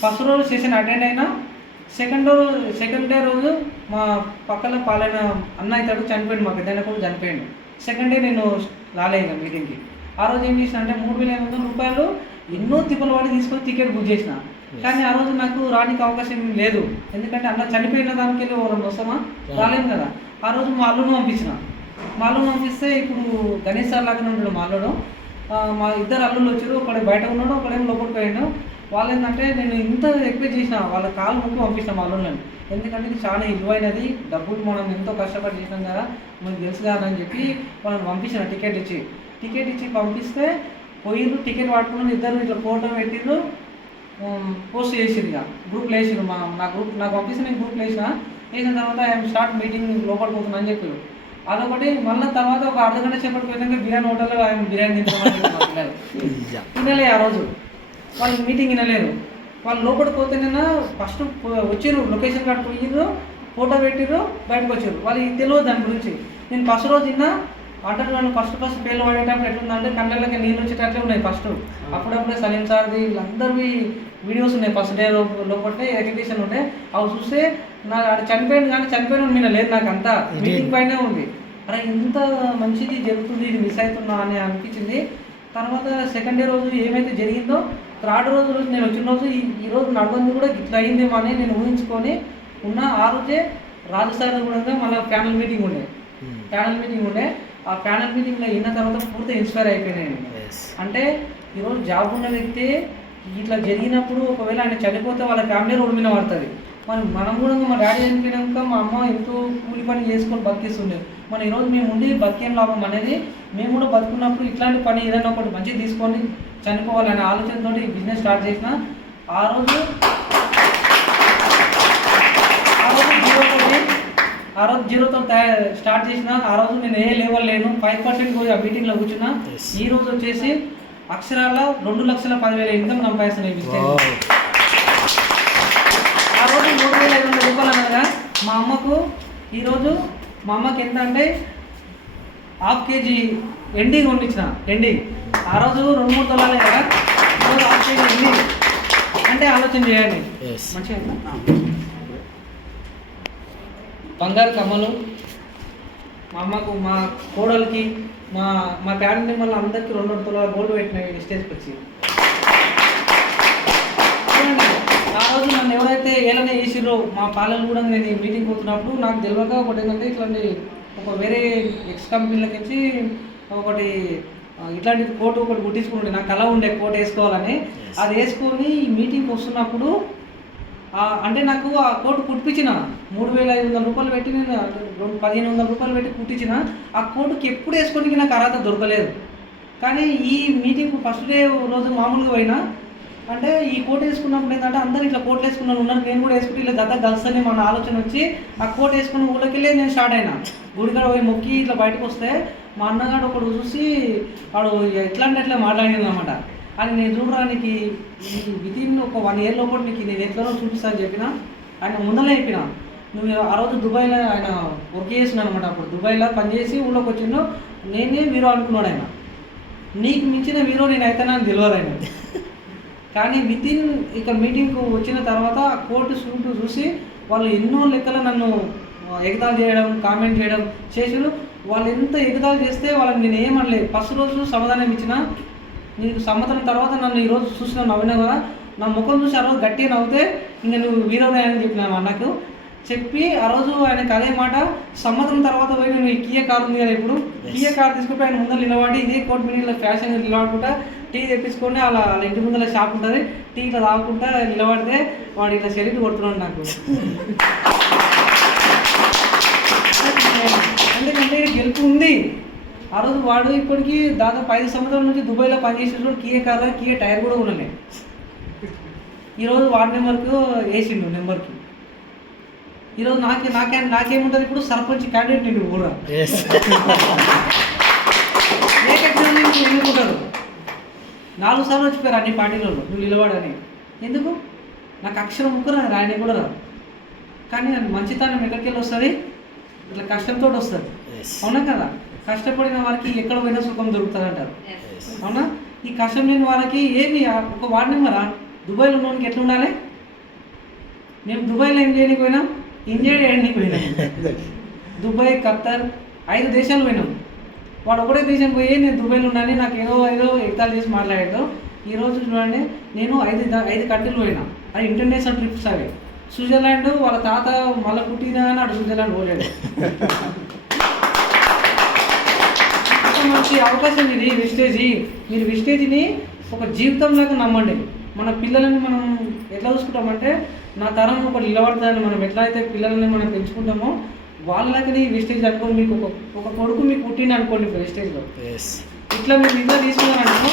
ఫస్ట్ రోజు సెషన్ అటెండ్ అయినా, సెకండ్ డే రోజు మా పక్కన పాలైన అన్న అవుతాడు చనిపోయాడు, మా పెద్దన్న కూడా చనిపోయాడు. సెకండ్ డే నేను రాలేదు మీటింగ్కి. ఆ రోజు ఏం చేసిన అంటే 3,500 రూపాయలు ఎన్నో తిప్పలు వాడి తీసుకొని టికెట్ బుక్ చేసిన. కానీ ఆ రోజు నాకు రానికి అవకాశం లేదు, ఎందుకంటే అన్న చనిపోయిన దానికి వెళ్ళి ఎవరైనా వస్తామా, రాలేము కదా. ఆ రోజు మా అల్లును పంపిస్తే ఇప్పుడు గణేష్ సార్ లాగానే ఉంటాడు మా అల్లుడు. మా 2 అల్లుళ్ళు వచ్చారు, ఒకటి బయట ఉన్నాడు, ఒకడేమో లోపలికి పోయాడు. వాళ్ళు ఏంటంటే నేను ఇంత ఎక్స్పెక్ట్ చేసిన, వాళ్ళ కాలు ముక్కు పంపిస్తాను మా అల్లుళ్ళని, ఎందుకంటే ఇది చాలా విలువైనది, డబ్బులు మనం ఎంతో కష్టపడి చేసినాం కదా, మనకు తెలుసు కదా అని చెప్పి వాళ్ళని పంపించిన. టికెట్ ఇచ్చి పంపిస్తే పోయిర్రు, టికెట్ పట్టుకుని 2 ఇట్లా ఫోటో పెట్టిర్రు, పోస్ట్ చేసిరు. ఇక గ్రూప్లో వేసిరు, నాకు పంపిస్తే నేను గ్రూప్లో వేసిన తర్వాత ఐఎమ్ స్టార్ట్ మీటింగ్ లోపలికి పోతున్నా అని చెప్పారు. అదొకటి. మళ్ళీ తర్వాత ఒక అర్ధగంట సేపటి పోయినాక బిర్యానీ హోటల్లో ఆయన బిర్యానీ తినలేదు. ఆ రోజు వాళ్ళు మీటింగ్ వినలేరు. వాళ్ళు లోపలికి పోతేనైనా ఫస్ట్ వచ్చిర్రు, లొకేషన్ కార్డు పోయిర్రు, ఫోటో పెట్టిర్రు, బయటకు వచ్చారు. వాళ్ళకి తెలియదు దాని గురించి. నేను ఫస్ట్ రోజు తిన్నా ఆటోలో ఫస్ట్ పేర్లు వాడేటప్పుడు ఎట్లుందంటే కళ్ళకి నీళ్ళు వచ్చేటట్లే ఉన్నాయి. ఫస్ట్ అప్పుడప్పుడే సలీం సార్ది వీళ్ళందరివి వీడియోస్ ఉన్నాయి. ఫస్ట్ డే లోపలే ఎడ్యుకేషన్ ఉండే, అవి చూస్తే నాకు అది చనిపోయింది, కానీ చనిపోయిన మీద లేదు, నాకు అంతా మీటింగ్ పైనే ఉంది. అరే ఇంత మంచిది జరుగుతుంది, ఇది మిస్ అవుతున్నా అని అనిపించింది. తర్వాత సెకండ్ డే రోజు ఏమైతే జరిగిందో, థర్డ్ రోజు నేను వచ్చిన రోజు ఈ రోజు నడవంది కూడా ఇట్లా అయిందేమో అని నేను ఊహించుకొని ఉన్న. ఆ రోజే రాజు సార్ కూడా మన ప్యానల్ మీటింగ్ ఉండే. ఆ ప్యానల్ మీటింగ్లో అయిన తర్వాత పూర్తి ఇన్స్పైర్ అయిపోయినాయి. అంటే ఈరోజు జాబ్ ఉన్న వ్యక్తి ఇట్లా జరిగినప్పుడు ఒకవేళ ఆయన చనిపోతే వాళ్ళ ఫ్యామిలీ రోడ్డు మీద పడుతుంది. మనం కూడా మా డాడీ చనిపోయినాక మా అమ్మ ఎంతో కూలి పని చేసుకొని బతికిస్తుండే. ఈరోజు మేము ఉండి బతికేం లాభం అనేది, మేము కూడా బతుకున్నప్పుడు ఇట్లాంటి పని ఏదైనా ఒకటి మంచిగా తీసుకొని చనిపోవాలనే ఆలోచనతో ఈ బిజినెస్ స్టార్ట్ చేసిన. ఆ రోజు జీరోతో స్టార్ట్ చేసిన. ఆ రోజు నేను ఏ లెవెల్ లేను, 5% పోయి ఆ మీటింగ్లో కూర్చున్నా. ఈ రోజు వచ్చేసి అక్షరాల 2,10,000 ఇన్కమ్ సంపాదిస్తున్నాయి ఈ బిజినెస్. ఆ రోజు 3,500 రూపాయలు అనగా మా అమ్మకు ఈరోజు మా అమ్మకి ఎంత అంటే 1/2 kg ఎండి కొనిచ్చిన. ఆ రోజు 2-3 తొలాలే కదా, ఈరోజు 1/2 kg ఎండి అంటే ఆలోచన చేయండి. మంచిగా బంగారు కమ్మలు మా అమ్మకు, మా కోడలికి, మా ఫ్యామిలీ మెంబర్లు అందరికీ 2 తులాల గోల్డ్ పెట్టినాయి స్టేజ్కి వచ్చి. ఆ రోజు నన్ను ఎవరైతే ఏలనే చేసిర్రో మా పాలలు కూడా నేను ఈ మీటింగ్ పోతున్నప్పుడు నాకు తెలియక ఒకటి ఏంటంటే ఇట్లాంటి ఒక వేరే ఎక్స్ కంపెనీలకి వచ్చి ఒకటి ఇట్లాంటి కోట్ ఒకటి కుట్టించుకుంటుండే. నాకు కళ ఉండే కోట్ వేసుకోవాలని. అది వేసుకొని ఈ మీటింగ్కి వస్తున్నప్పుడు అంటే నాకు ఆ కోట్ కుట్టించిన 3,500 రూపాయలు పెట్టి, నేను 1,500 రూపాయలు పెట్టి కుట్టించిన. ఆ కోటుకి ఎప్పుడు వేసుకోనికి నాకు అర్హత దొరకలేదు. కానీ ఈ మీటింగ్ ఫస్ట్ డే రోజు మామూలుగా పోయినా, అంటే ఈ కోట్ వేసుకున్నప్పుడు ఏంటంటే అందరూ ఇట్లా కోట్లు వేసుకున్నాను ఉన్నారు, నేను కూడా వేసుకుంటే ఇలా జత గల్సని మన ఆలోచన వచ్చి ఆ కోట్ వేసుకున్న ఊళ్ళకి వెళ్ళి నేను స్టార్ట్ అయినా. గుడికాడ పోయి మొక్కి ఇట్లా బయటకు వస్తే మా అన్నగాడు ఒకడు చూసి వాడు ఎట్లా అంటే ఎట్లా మాట్లాడింది అనమాట. అని నేను చూడడానికి వితిన్ ఒక 1 year లోపల నీకు నేను ఎట్లనో చూపిస్తాను చెప్పిన. ఆయన ముందలే చెప్పిన, నువ్వు ఆ రోజు దుబాయ్లో ఆయన వర్క్ చేస్తున్నాను అనమాట. అప్పుడు దుబాయ్లో పనిచేసి ఊళ్ళోకి వచ్చిండు. నేనే హీరో అనుకున్నాడు ఆయన. నీకు మించిన హీరో నేను అయితేనా అని తెలియదు ఆయన. కానీ వితిన్ ఇక్కడ మీటింగ్కు వచ్చిన తర్వాత ఆ కోట్ సూట్ చూసి వాళ్ళు ఎన్నో లెక్కలు నన్ను ఎగతాళి చేయడం, కామెంట్ చేయడం చేసారు. వాళ్ళు ఎంత ఎగతాళి చేస్తే వాళ్ళని నేను ఏమనలేదు. ఫస్ట్ రోజు సమాధానం ఇచ్చిన. నీకు సంవత్సరం తర్వాత నన్ను ఈరోజు చూసిన నవ్వినా కదా, నా ముఖం చూసి ఆ రోజు గట్టిగా నవ్వుతే ఇంకా నువ్వు వీరోనే అని చెప్పినాను అన్నకు చెప్పి. ఆ రోజు ఆయనకు అదే మాట. సంవత్సరం తర్వాత పోయి నేను ఈ కియా కార్ ఉంది కదా, ఇప్పుడు కియా కార్ తీసుకుంటే ఆయన ముందర నిలబడి ఇదే కోట్ మీనింగ్లో ఫ్యాషన్ నిలబడుకుంటా టీ తెప్పించుకొని వాళ్ళ ఇంటి ముందర షాప్ ఉంటుంది, టీ ఇట్లా తాగుకుంటా నిలబడితే వాడు ఇట్లా షెరీట్ కొడుతున్నాడు నాకు. ఎందుకంటే గెలుపు ఉంది. ఆ రోజు వాడు ఇప్పటికీ దాదాపు 5 సంవత్సరాల నుంచి దుబాయ్లో పనిచేసేటప్పుడు కియా కార్, కియా టైర్ కూడా ఉన్నాయి. ఈరోజు వార్డ్ నెంబర్కు వేసిండు నెంబర్కి. ఈరోజు నాకేముంటుంది ఇప్పుడు సర్పంచ్ క్యాండిడేట్ నిండు కూడా ఎన్నుకుంటారు. 4 సార్లు వచ్చిపోయారు అన్ని పార్టీలలో నువ్వు నిలబడని. ఎందుకు? నాకు అక్షరం ముక్కరు రాయని కూడా రాదు. కానీ మంచితనం ఎక్కడికి వెళ్ళి వస్తుంది, ఇట్లా కష్టంతో వస్తుంది. అవునా కదా? కష్టపడిన వారికి ఎక్కడ పోయినా సుఖం దొరుకుతుంది అంటారు. అవునా? ఈ కష్టం లేని వారికి ఏమి ఒక వార్డ్ నెంబరా? దుబాయ్లో ఉన్నవానికి ఎట్లా ఉండాలి? మేము దుబాయ్లో ఏం చేయడానికి పోయినాం, ఎంజాయ్ చేయడానికి పోయినాం. దుబాయ్, ఖత్తర్ 5 దేశాలు పోయినాం. వాడు ఒకటే దేశం పోయి నేను దుబాయ్లో ఉన్నాను నాకు ఏదో ఎగతాలు చేసి మాట్లాడాడు. ఈరోజు చూడండి, నేను 5 కంట్రీలు పోయినా. అది ఇంటర్నేషనల్ ట్రిప్స్ అవి. స్విట్జర్లాండ్ వాళ్ళ తాత మళ్ళీ పుట్టినా అని అటు స్విట్జర్లాండ్ పోలేడు. మంచి అవకాశం ఇది విస్టేజీ. మీరు విస్టేజ్ని ఒక జీవితంలాగా నమ్మండి. మన పిల్లలని మనం ఎట్లా చూసుకుంటామంటే, నా తరం ఒకటి నిలబడతాయని మనం ఎట్లా అయితే పిల్లలని మనం పెంచుకుంటామో వాళ్ళకి విస్టేజ్ అనుకోండి. మీకు ఒక కొడుకు మీకు పుట్టింది అనుకోండి విస్టేజ్లో, ఇట్లా మీరు ఇంట్లో తీసుకున్నారనుకో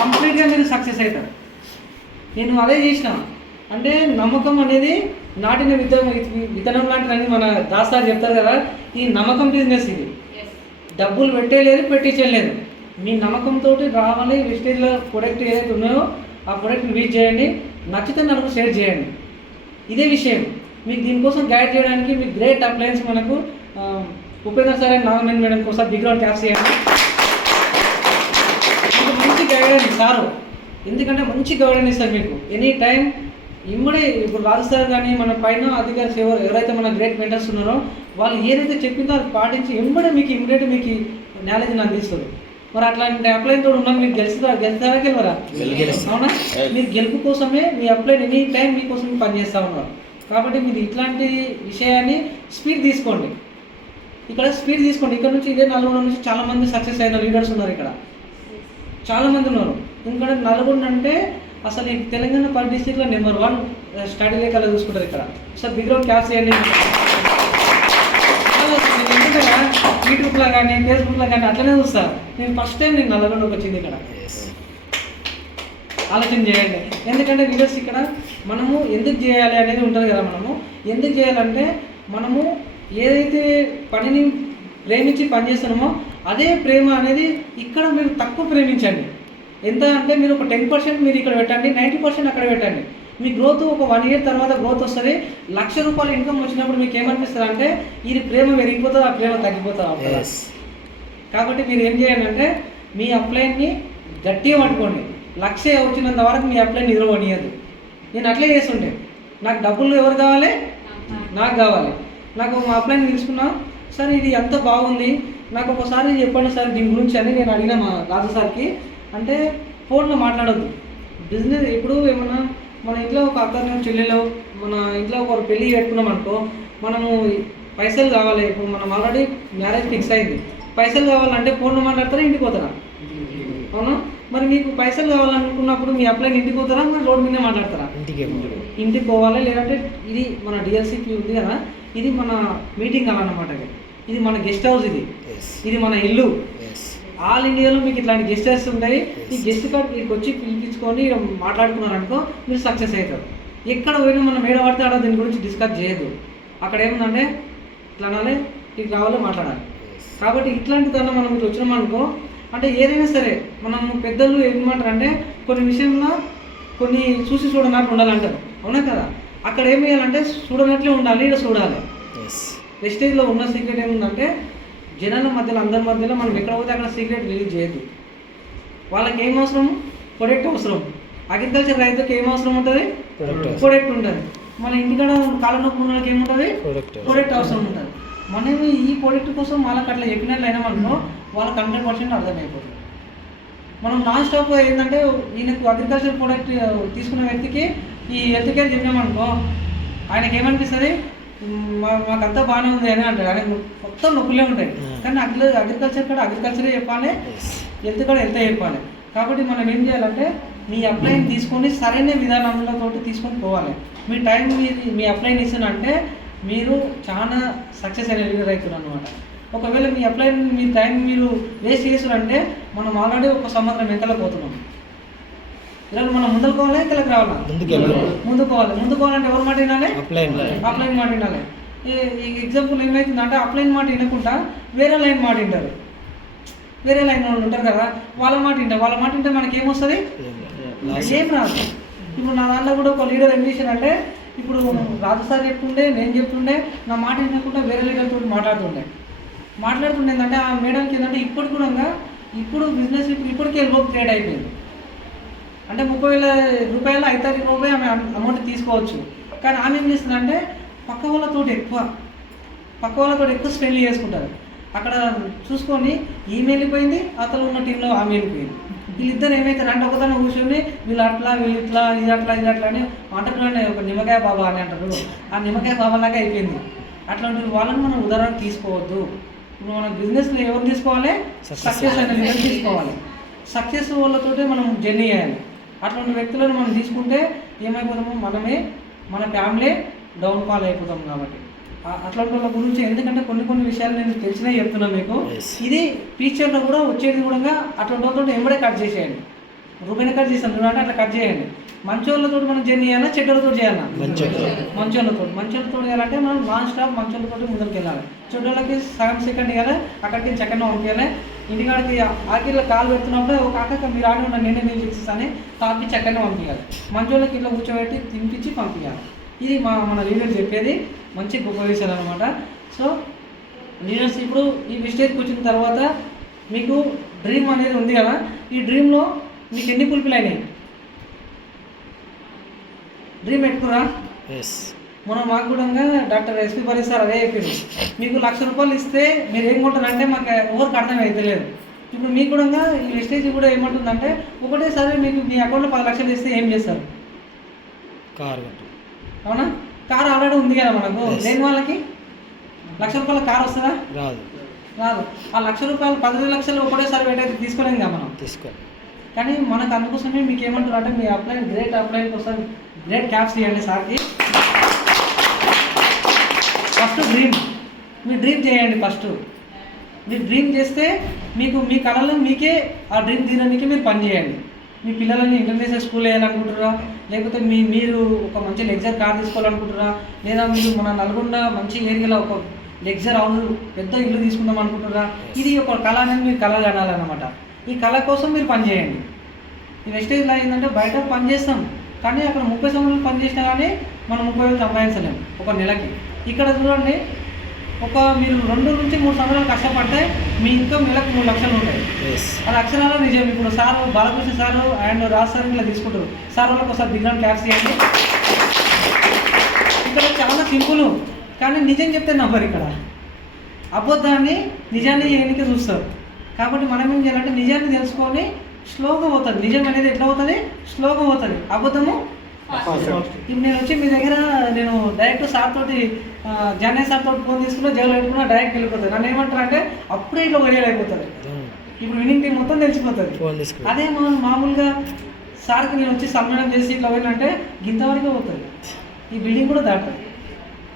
కంప్లీట్గా మీరు సక్సెస్ అవుతారు. నేను అదే చేసిన. అంటే నమ్మకం అనేది నాటిన విత్తనం లాంటిదని మన దాస్తారు చెప్తారు కదా, ఈ నమ్మకం బిజినెస్ ఇది. డబ్బులు పెట్టేయలేదు, పెట్టించలేదు. మీ నమ్మకంతో రావాలి. విస్టేజ్లో ప్రొడక్ట్ ఏదైతే ఉన్నాయో ఆ ప్రోడక్ట్ని రీచ్ చేయండి, నచ్చితే నలుగురు షేర్ చేయండి. ఇదే విషయం. మీకు దీనికోసం గైడ్ చేయడానికి మీకు గ్రేట్ అప్లయన్స్ మనకు Upendra sir and Nagamani madam కోసం బిగ్ రౌండ్ క్యాప్స్ చేయండి. మీకు మంచి గైడెన్స్ సారు, ఎందుకంటే మంచి గైడెన్స్ ఇస్తారు మీకు ఎనీ టైం. ఇమ్మడే ఇప్పుడు రాజు సార్ కానీ మన పైన అధికారులు ఎవరైతే మన గ్రేట్ మెంటర్స్ ఉన్నారో వాళ్ళు ఏదైతే చెప్పిందో అది పాటించి మీకు ఇమ్మీడియట్ మీకు నాలెడ్జ్ని అందిస్తారు. మరి అట్లాంటి అప్లైన్ తోడు ఉన్నాం, మీకు గెలుస్తారా గెలవరా? అవునా? మీరు గెలుపు కోసమే మీ అప్లైన్ ఎనీ టైం మీకోసం పనిచేస్తూ ఉన్నారు. కాబట్టి మీరు ఇట్లాంటి విషయాన్ని స్పీడ్ తీసుకోండి. ఇక్కడ నుంచి ఇదే నల్గొండ నుంచి చాలామంది సక్సెస్ అయిన లీడర్స్ ఉన్నారు. ఇక్కడ చాలామంది ఉన్నారు. ఎందుకంటే నల్గొండ అంటే అసలు ఈ తెలంగాణ 10 డిస్ట్రిక్ట్లో నెంబర్ 1 స్టడీ లేఖలో చూసుకుంటారు. ఇక్కడ సార్ బిగ్ రౌండ్ క్యాప్స్ చేయండి. ఎందుకంటే యూట్యూబ్లో కానీ ఫేస్బుక్లో కానీ అట్లనే చూస్తారు. నేను ఫస్ట్ టైం నల్గొండకు వచ్చింది. ఇక్కడ ఆలోచన చేయండి. ఎందుకంటే వీడియోస్ ఇక్కడ మనము ఎందుకు చేయాలి అనేది ఉంటుంది కదా. మనము ఎందుకు చేయాలంటే మనము ఏదైతే పనిని ప్రేమించి పనిచేస్తున్నామో అదే ప్రేమ అనేది ఇక్కడ మీరు తక్కువ ప్రేమించండి. ఎంత అంటే మీరు ఒక 10% మీరు ఇక్కడ పెట్టండి, 90% అక్కడ పెట్టండి. మీ గ్రోత్ ఒక 1 ఇయర్ తర్వాత గ్రోత్ వస్తుంది. ₹1,00,000 ఇన్కమ్ వచ్చినప్పుడు మీకు ఏమనిపిస్తుంది అంటే ఇది ప్రేమ పెరిగిపోతుంది, ఆ ప్రేమ తగ్గిపోతుంది. కాబట్టి మీరు ఏం చేయాలంటే మీ అప్లైన్ని గట్టిగా పట్టుకోండి. 1,00,000 వచ్చినంత వరకు మీ అప్లైన్ నిద్రపోనియద్దు. నేను అట్లే చేస్తుండే. నాకు డబ్బులు ఎవరు కావాలి? నాకు కావాలి. నాకు మా అప్లైన్ తీసుకున్నా, సార్ ఇది ఎంత బాగుంది నాకు ఒకసారి చెప్పండి సార్ దీని గురించి అని నేను అడిగిన మా రాజు సార్కి. అంటే ఫోన్లో మాట్లాడొద్దు. బిజినెస్ ఇప్పుడు ఏమన్నా మన ఇంట్లో ఒక అక్కను చెల్లెలో మన ఇంట్లో ఒకరు పెళ్ళి పెట్టుకున్నాం అనుకో, మనము పైసలు కావాలి. ఇప్పుడు మనం ఆల్రెడీ మ్యారేజ్ ఫిక్స్ అయింది. పైసలు కావాలంటే ఫోన్లో మాట్లాడతారా, ఇంటికి పోతారా? అవునా? మరి మీకు పైసలు కావాలనుకున్నప్పుడు మీ అప్లైన్ ఇంటికి పోతారా, మరి రోడ్ మీదే మాట్లాడతారా? ఇంటికి పోవాలి. లేదంటే ఇది మన డిఎల్సీపీ ఉంది కదా, ఇది మన మీటింగ్ హాల్ అన్నమాట. ఇది మన గెస్ట్ హౌస్, ఇది మన ఇల్లు. ఆల్ ఇండియాలో మీకు ఇట్లాంటి గెస్ట్ హౌస్ ఉంటాయి. ఈ గెస్ట్ కార్డ్ మీకు వచ్చి పిలిపించుకొని మాట్లాడుకున్నారనుకో మీరు సక్సెస్ అవుతారు. ఎక్కడ పోయినా మనం ఏడ పడితే ఆడ దీని గురించి డిస్కస్ చేయదు. అక్కడ ఏముందంటే ఇట్లా అనాలి, ఇది కావాలో మాట్లాడాలి. కాబట్టి ఇట్లాంటి దాన్ని మనం ఇట్లా వచ్చినామనుకో అంటే ఏదైనా సరే మనం పెద్దలు ఏమంటారు అంటే కొన్ని విషయంలో కొన్ని చూసి చూడనట్లు ఉండాలంటారు. అవునా కదా? అక్కడ ఏం చేయాలంటే చూడనట్లే ఉండాలి, ఇక్కడ చూడాలి. వెస్టేజ్లో ఉన్న సీక్రెట్ ఏముందంటే జనాల మధ్యలో అందరి మధ్యలో మనం ఎక్కడ పోతే అక్కడ సీక్రెట్ రిలీజ్ చేయదు. వాళ్ళకి ఏం అవసరం? ప్రొడక్ట్ అవసరం. అగ్రికల్చర్ రైతుకి ఏం అవసరం ఉంటుంది? ప్రొడక్ట్ ఉంటుంది. మన ఇంటికాడ కాళ్ళ నొప్పి ఉన్న వాళ్ళకి ఏముంటుంది? ప్రొడక్ట్ అవసరం ఉంటుంది. మనం ఈ ప్రొడక్ట్ కోసం వాళ్ళకి అట్లా చెప్పినట్లు అయినా మనకు వాళ్ళకి 100% అర్థమైపోతుంది. మనం నాన్ స్టాప్ ఏంటంటే ఈయనకు అగ్రికల్చర్ ప్రొడక్ట్ తీసుకున్న వ్యక్తికి ఈ హెల్త్ కేర్ చెప్పినామనుకో ఆయనకి ఏమనిపిస్తుంది? మాకంతా బాగానే ఉంది అని అంటారు. ఆయన మొత్తం నొప్పులే ఉంటాయి. కానీ అగ్రికల్చర్ కూడా అగ్రికల్చరే చెప్పాలి, హెల్త్ కూడా హెల్తే చెప్పాలి. కాబట్టి మనం ఏం చేయాలంటే మీ అప్లైన్ తీసుకొని సరైన విధానంలో తీసుకొని పోవాలి. మీ టైం మీ అప్లైన్ ఇస్తానంటే మీరు చాలా సక్సెస్ అయిన లీడర్ అవుతున్నారు అనమాట. ఒకవేళ మీ అప్లైన్ మీ టైం మీరు వేస్ట్ చేసారంటే మనం ఆల్రెడీ ఒక సంవత్సరం వెనకాల పోతున్నాం. ఇలా మనం ముందుకు పోవాలి, ఇంకలకు రావాలా? ముందుకోవాలంటే ఎవరు మాట వినాలి? అప్లైన్ మాట వినాలి. ఈ ఎగ్జాంపుల్ ఏమవుతుందంటే అప్లైన్ మాట వినకుండా వేరే లైన్ మాట వింటారు. వేరే లైన్ వాళ్ళు ఉంటారు కదా, వాళ్ళ మాట వింటే మనకి ఏమొస్తుంది? ఏం రాదు. ఇప్పుడు నా దాంట్లో కూడా ఒక లీడర్ ఏం చేశారంటే ఇప్పుడు రాజు సార్ చెప్తుండే, నేను చెప్తుండే, నా మాట వినకుండా వేరే లీడర్తో మాట్లాడుతుండే ఏంటంటే ఆ మేడంకి ఏంటంటే ఇప్పుడు బిజినెస్ ఇప్పటికే ఎల్బో క్రియేట్ అయిపోయింది. అంటే ₹30,000 ₹5,000 ఆమె అమౌంట్ తీసుకోవచ్చు. కానీ ఆమె ఏం చేస్తుందంటే పక్క వాళ్ళతో ఎక్కువ స్పెండ్ చేసుకుంటారు. అక్కడ చూసుకొని ఈమె వెళ్ళిపోయింది, అతను ఉన్న టీంలో ఆమె వెళ్ళిపోయింది. వీళ్ళిద్దరు ఏమవుతారు అంటే ఒకదాన్ని కూర్చొని వీళ్ళు అట్లా వీళ్ళు ఇట్లా ఇది అట్లా అని అంటున్నాడు. ఒక నిమ్మకాయ బాబా అని అంటారు. ఆ నిమ్మకాయ బాబాలాగా అయిపోయింది. అట్లాంటి వాళ్ళని మనం ఉదాహరణ తీసుకోవద్దు. ఇప్పుడు మన బిజినెస్లో ఎవరు తీసుకోవాలి? సక్సెస్ అయిన లీడర్ తీసుకోవాలి. సక్సెస్ వాళ్ళతోటే మనం జర్నీ చేయాలి. అట్లాంటి వ్యక్తులను మనం తీసుకుంటే ఏమైపోతామో మనమే మన ఫ్యామిలీ డౌన్ఫాల్ అయిపోతాం. కాబట్టి అట్లాంటి వాళ్ళ గురించి ఎందుకంటే కొన్ని విషయాలు నేను తెలిసినా చెప్తున్నాను మీకు. ఇది ఫ్యూచర్లో కూడా వచ్చేది కూడా అట్లాంటి వాళ్ళతో ఎంబడే కట్ చేసేయండి. రూపాయిని కట్ చేస్తాను అంటే అట్లా కట్ చేయండి. మంచి వాళ్ళతో మనం జర్నీ చేయాలా, చెడ్డలతో చేయాలా? మంచోళ్ళతో చేయాలంటే మనం నాన్ స్టాప్ మంచోళ్ళతో ముందుకు వెళ్ళాలి. చెడ్డోళ్ళకి సగం సెకండ్ ఇవ్వాలి, అక్కడికి సెకండ్ పంపించాలి. ఇంటికాడికి ఆఖరిలో కాలు పెడుతున్నప్పుడు ఒక అక్క మీరు ఆడి ఉన్న నేను చేస్తానే తాపించి అక్కడనే పంపించాలి. మంచి వాళ్ళకి ఇట్లా కూర్చోబెట్టి తినిపించి పంపించాలి. ఇది మన లీడర్ చెప్పేది మంచి గొప్ప విషయాలు అనమాట. సో లీడర్స్ ఇప్పుడు ఈ స్టేజ్కి వచ్చిన తర్వాత మీకు డ్రీమ్ అనేది ఉంది కదా, ఈ డ్రీమ్లో మీకు ఎన్ని పులిపిలు అయినాయి? డ్రీమ్ పెట్టుకురా. మనం మాకు కూడా డాక్టర్ ఎస్పీ పరి సార్ అదే చెప్పింది, మీకు ₹1,00,000 ఇస్తే మీరు ఏం కొంటారంటే మాకు ఎవరికి అర్థం అవుతలేదు. ఇప్పుడు మీకు కూడా ఈ స్టేజ్ కూడా ఏమంటుందంటే ఒకటేసారి మీకు మీ అకౌంట్లో 10 లక్షలు ఇస్తే ఏం చేస్తారు? కారు. అవునా? కారు ఆల్రెడీ ఉంది కదా మనకు. లేని వాళ్ళకి ₹1,00,000 కారు వస్తుందా? రాదు. ఆ ₹1,00,000 15 లక్షలు ఒకటేసారి పెట్టయితే తీసుకోలేం కదా మనం. కానీ మనకు అందుకోసమే మీకు ఏమంటారు అంటే మీ గ్రేట్ అప్లైన్ కోసం గ్రేట్ క్యాప్స్ ఇవ్వండి సార్కి. ఫస్ట్ మీ డ్రీమ్ చేయండి. ఫస్ట్ మీరు డ్రీమ్ చేస్తే మీకు మీ కళలో మీకే ఆ డ్రీమ్ తీరడానికి మీరు పని చేయండి. మీ పిల్లలని ఇంటర్నేషనల్ స్కూల్ వేయాలనుకుంటున్నారా, లేకపోతే మీరు ఒక మంచి లెక్చర్ కార్ తీసుకోవాలనుకుంటున్నారా, లేదా మీరు మన నల్గొండ మంచి ఏరియాలో ఒక లెక్చర్ హౌస్ పెద్ద ఇల్లు తీసుకుందాం అనుకుంటున్నారా? ఇది ఒక కళ అనేది మీరు కళ కనాలన్నమాట. ఈ కళ కోసం మీరు పని చేయండి. ఈ వెస్టేజ్లో ఏంటంటే బయట పని చేస్తాం, కానీ అక్కడ 30 సంవత్సరాలు పని చేసినా కానీ మనం 30,000 సంపాదించలేము ఒక నెలకి. ఇక్కడ చూడండి, మీరు 2 నుంచి 3 సంవత్సరాలు కష్టపడితే మీ ఇన్కమ్ నెలకు 3 లక్షలు ఉంటాయి. అది అక్షరాలు నిజం. ఇప్పుడు sir Balakrishna sir and Raj sir ఇలా తీసుకుంటారు. సార్ వాళ్ళకి ఒకసారి బిగ్రాండ్ క్యాప్స్ చేయండి. ఇక్కడ చాలా సింపుల్, కానీ నిజం చెప్తే నవ్వరు. ఇక్కడ అబద్ధాన్ని నిజాన్ని ఎన్నిక చూస్తారు. కాబట్టి మనం ఏం చేయాలంటే నిజాన్ని తెలుసుకొని స్లోగా పోతుంది. నిజం అనేది ఎట్లా అవుతుంది? స్లోగా పోతుంది. అబద్ధము ఇప్పుడు నేను వచ్చి మీ దగ్గర నేను డైరెక్ట్ సార్ తోటి జానయ్య సార్ తోటి ఫోన్ తీసుకున్నా జైలు పెట్టుకున్నా డైరెక్ట్ వెళ్ళిపోతుంది. నన్ను ఏమంటారు అంటే అప్పుడే ఇట్లా వైరల్ అయిపోతుంది. ఇప్పుడు వినింగ్ టీం మొత్తం తెలిసిపోతుంది. అదే మామూలుగా సార్కి నేను వచ్చి సన్మానం చేసి ఇట్లా పోయినంటే గింతవరకే పోతుంది, ఈ బిల్డింగ్ కూడా దాటాలి.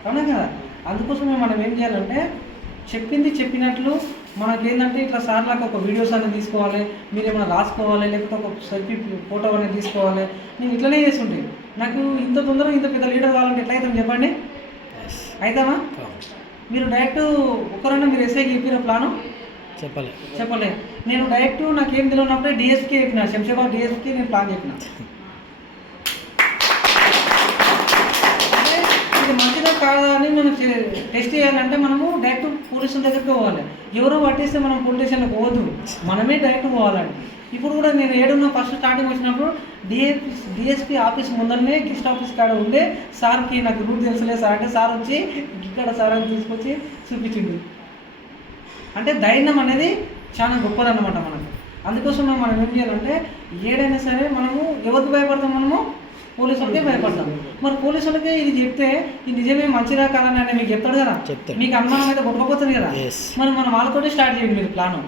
అవునా కదా? అందుకోసమే మనం ఏం చేయాలంటే చెప్పింది చెప్పినట్లు మనకేంటంటే ఇట్లా సార్లకు ఒక వీడియోస్ అనేది తీసుకోవాలి, మీరు ఏమైనా రాసుకోవాలి, లేకపోతే ఒక సెల్ఫీ ఫోటో అనేది తీసుకోవాలి. నేను ఇట్లనే చేస్తుంటే నాకు ఇంత తొందరగా ఇంత పెద్ద లీడర్ కావాలంటే ఎట్లా అవుతాం చెప్పండి? అవుతామా? మీరు డైరెక్ట్ ఒకరైనా మీరు ఎస్ఐకి చెప్పిన ప్లాను చెప్పలే. నేను డైరెక్ట్ నాకేం తెలియనప్పుడే డిఎస్పీకి చెప్పిన, శంషాబాద్ డిఎస్పీకి నేను ప్లాన్ చెప్పిన. ఇది మంచిదా కాదా అని మనం టెస్ట్ చేయాలంటే మనము డైరెక్ట్ పోలీసుల దగ్గరికి పోవాలి. ఎవరో పట్టేస్తే మనం పోలీస్ స్టేషన్లకు పోవద్దు, మనమే డైరెక్ట్ పోవాలండి. ఇప్పుడు కూడా నేను ఏడున్నా ఫస్ట్ స్టార్టింగ్ వచ్చినప్పుడు డిఎస్పీ ఆఫీస్ ముందరనే గెస్ట్ ఆఫీస్ కాడ ఉండే సార్కి నాకు రూట్ తెలుసులే సార్ అంటే సార్ వచ్చి ఇక్కడ సార్ అని తీసుకొచ్చి చూపించిండు. అంటే ధైర్యం అనేది చాలా గొప్పదన్నమాట మనకు. అందుకోసం మనం ఏం చేయాలంటే ఏడైనా సరే మనము ఎవరికి భయపడతాం? మనము పోలీసు వాళ్ళకే భయపడతాం. మరి పోలీసు వాళ్ళకే ఇది చెప్తే ఇది నిజమే మంచిదా కాదని అని మీకు చెప్తాడు కదా, మీకు అనుమానం అయితే కొట్టుకోపోతుంది కదా. మరి మనం వాళ్ళతోనే స్టార్ట్ చేయండి మీరు ప్లాను.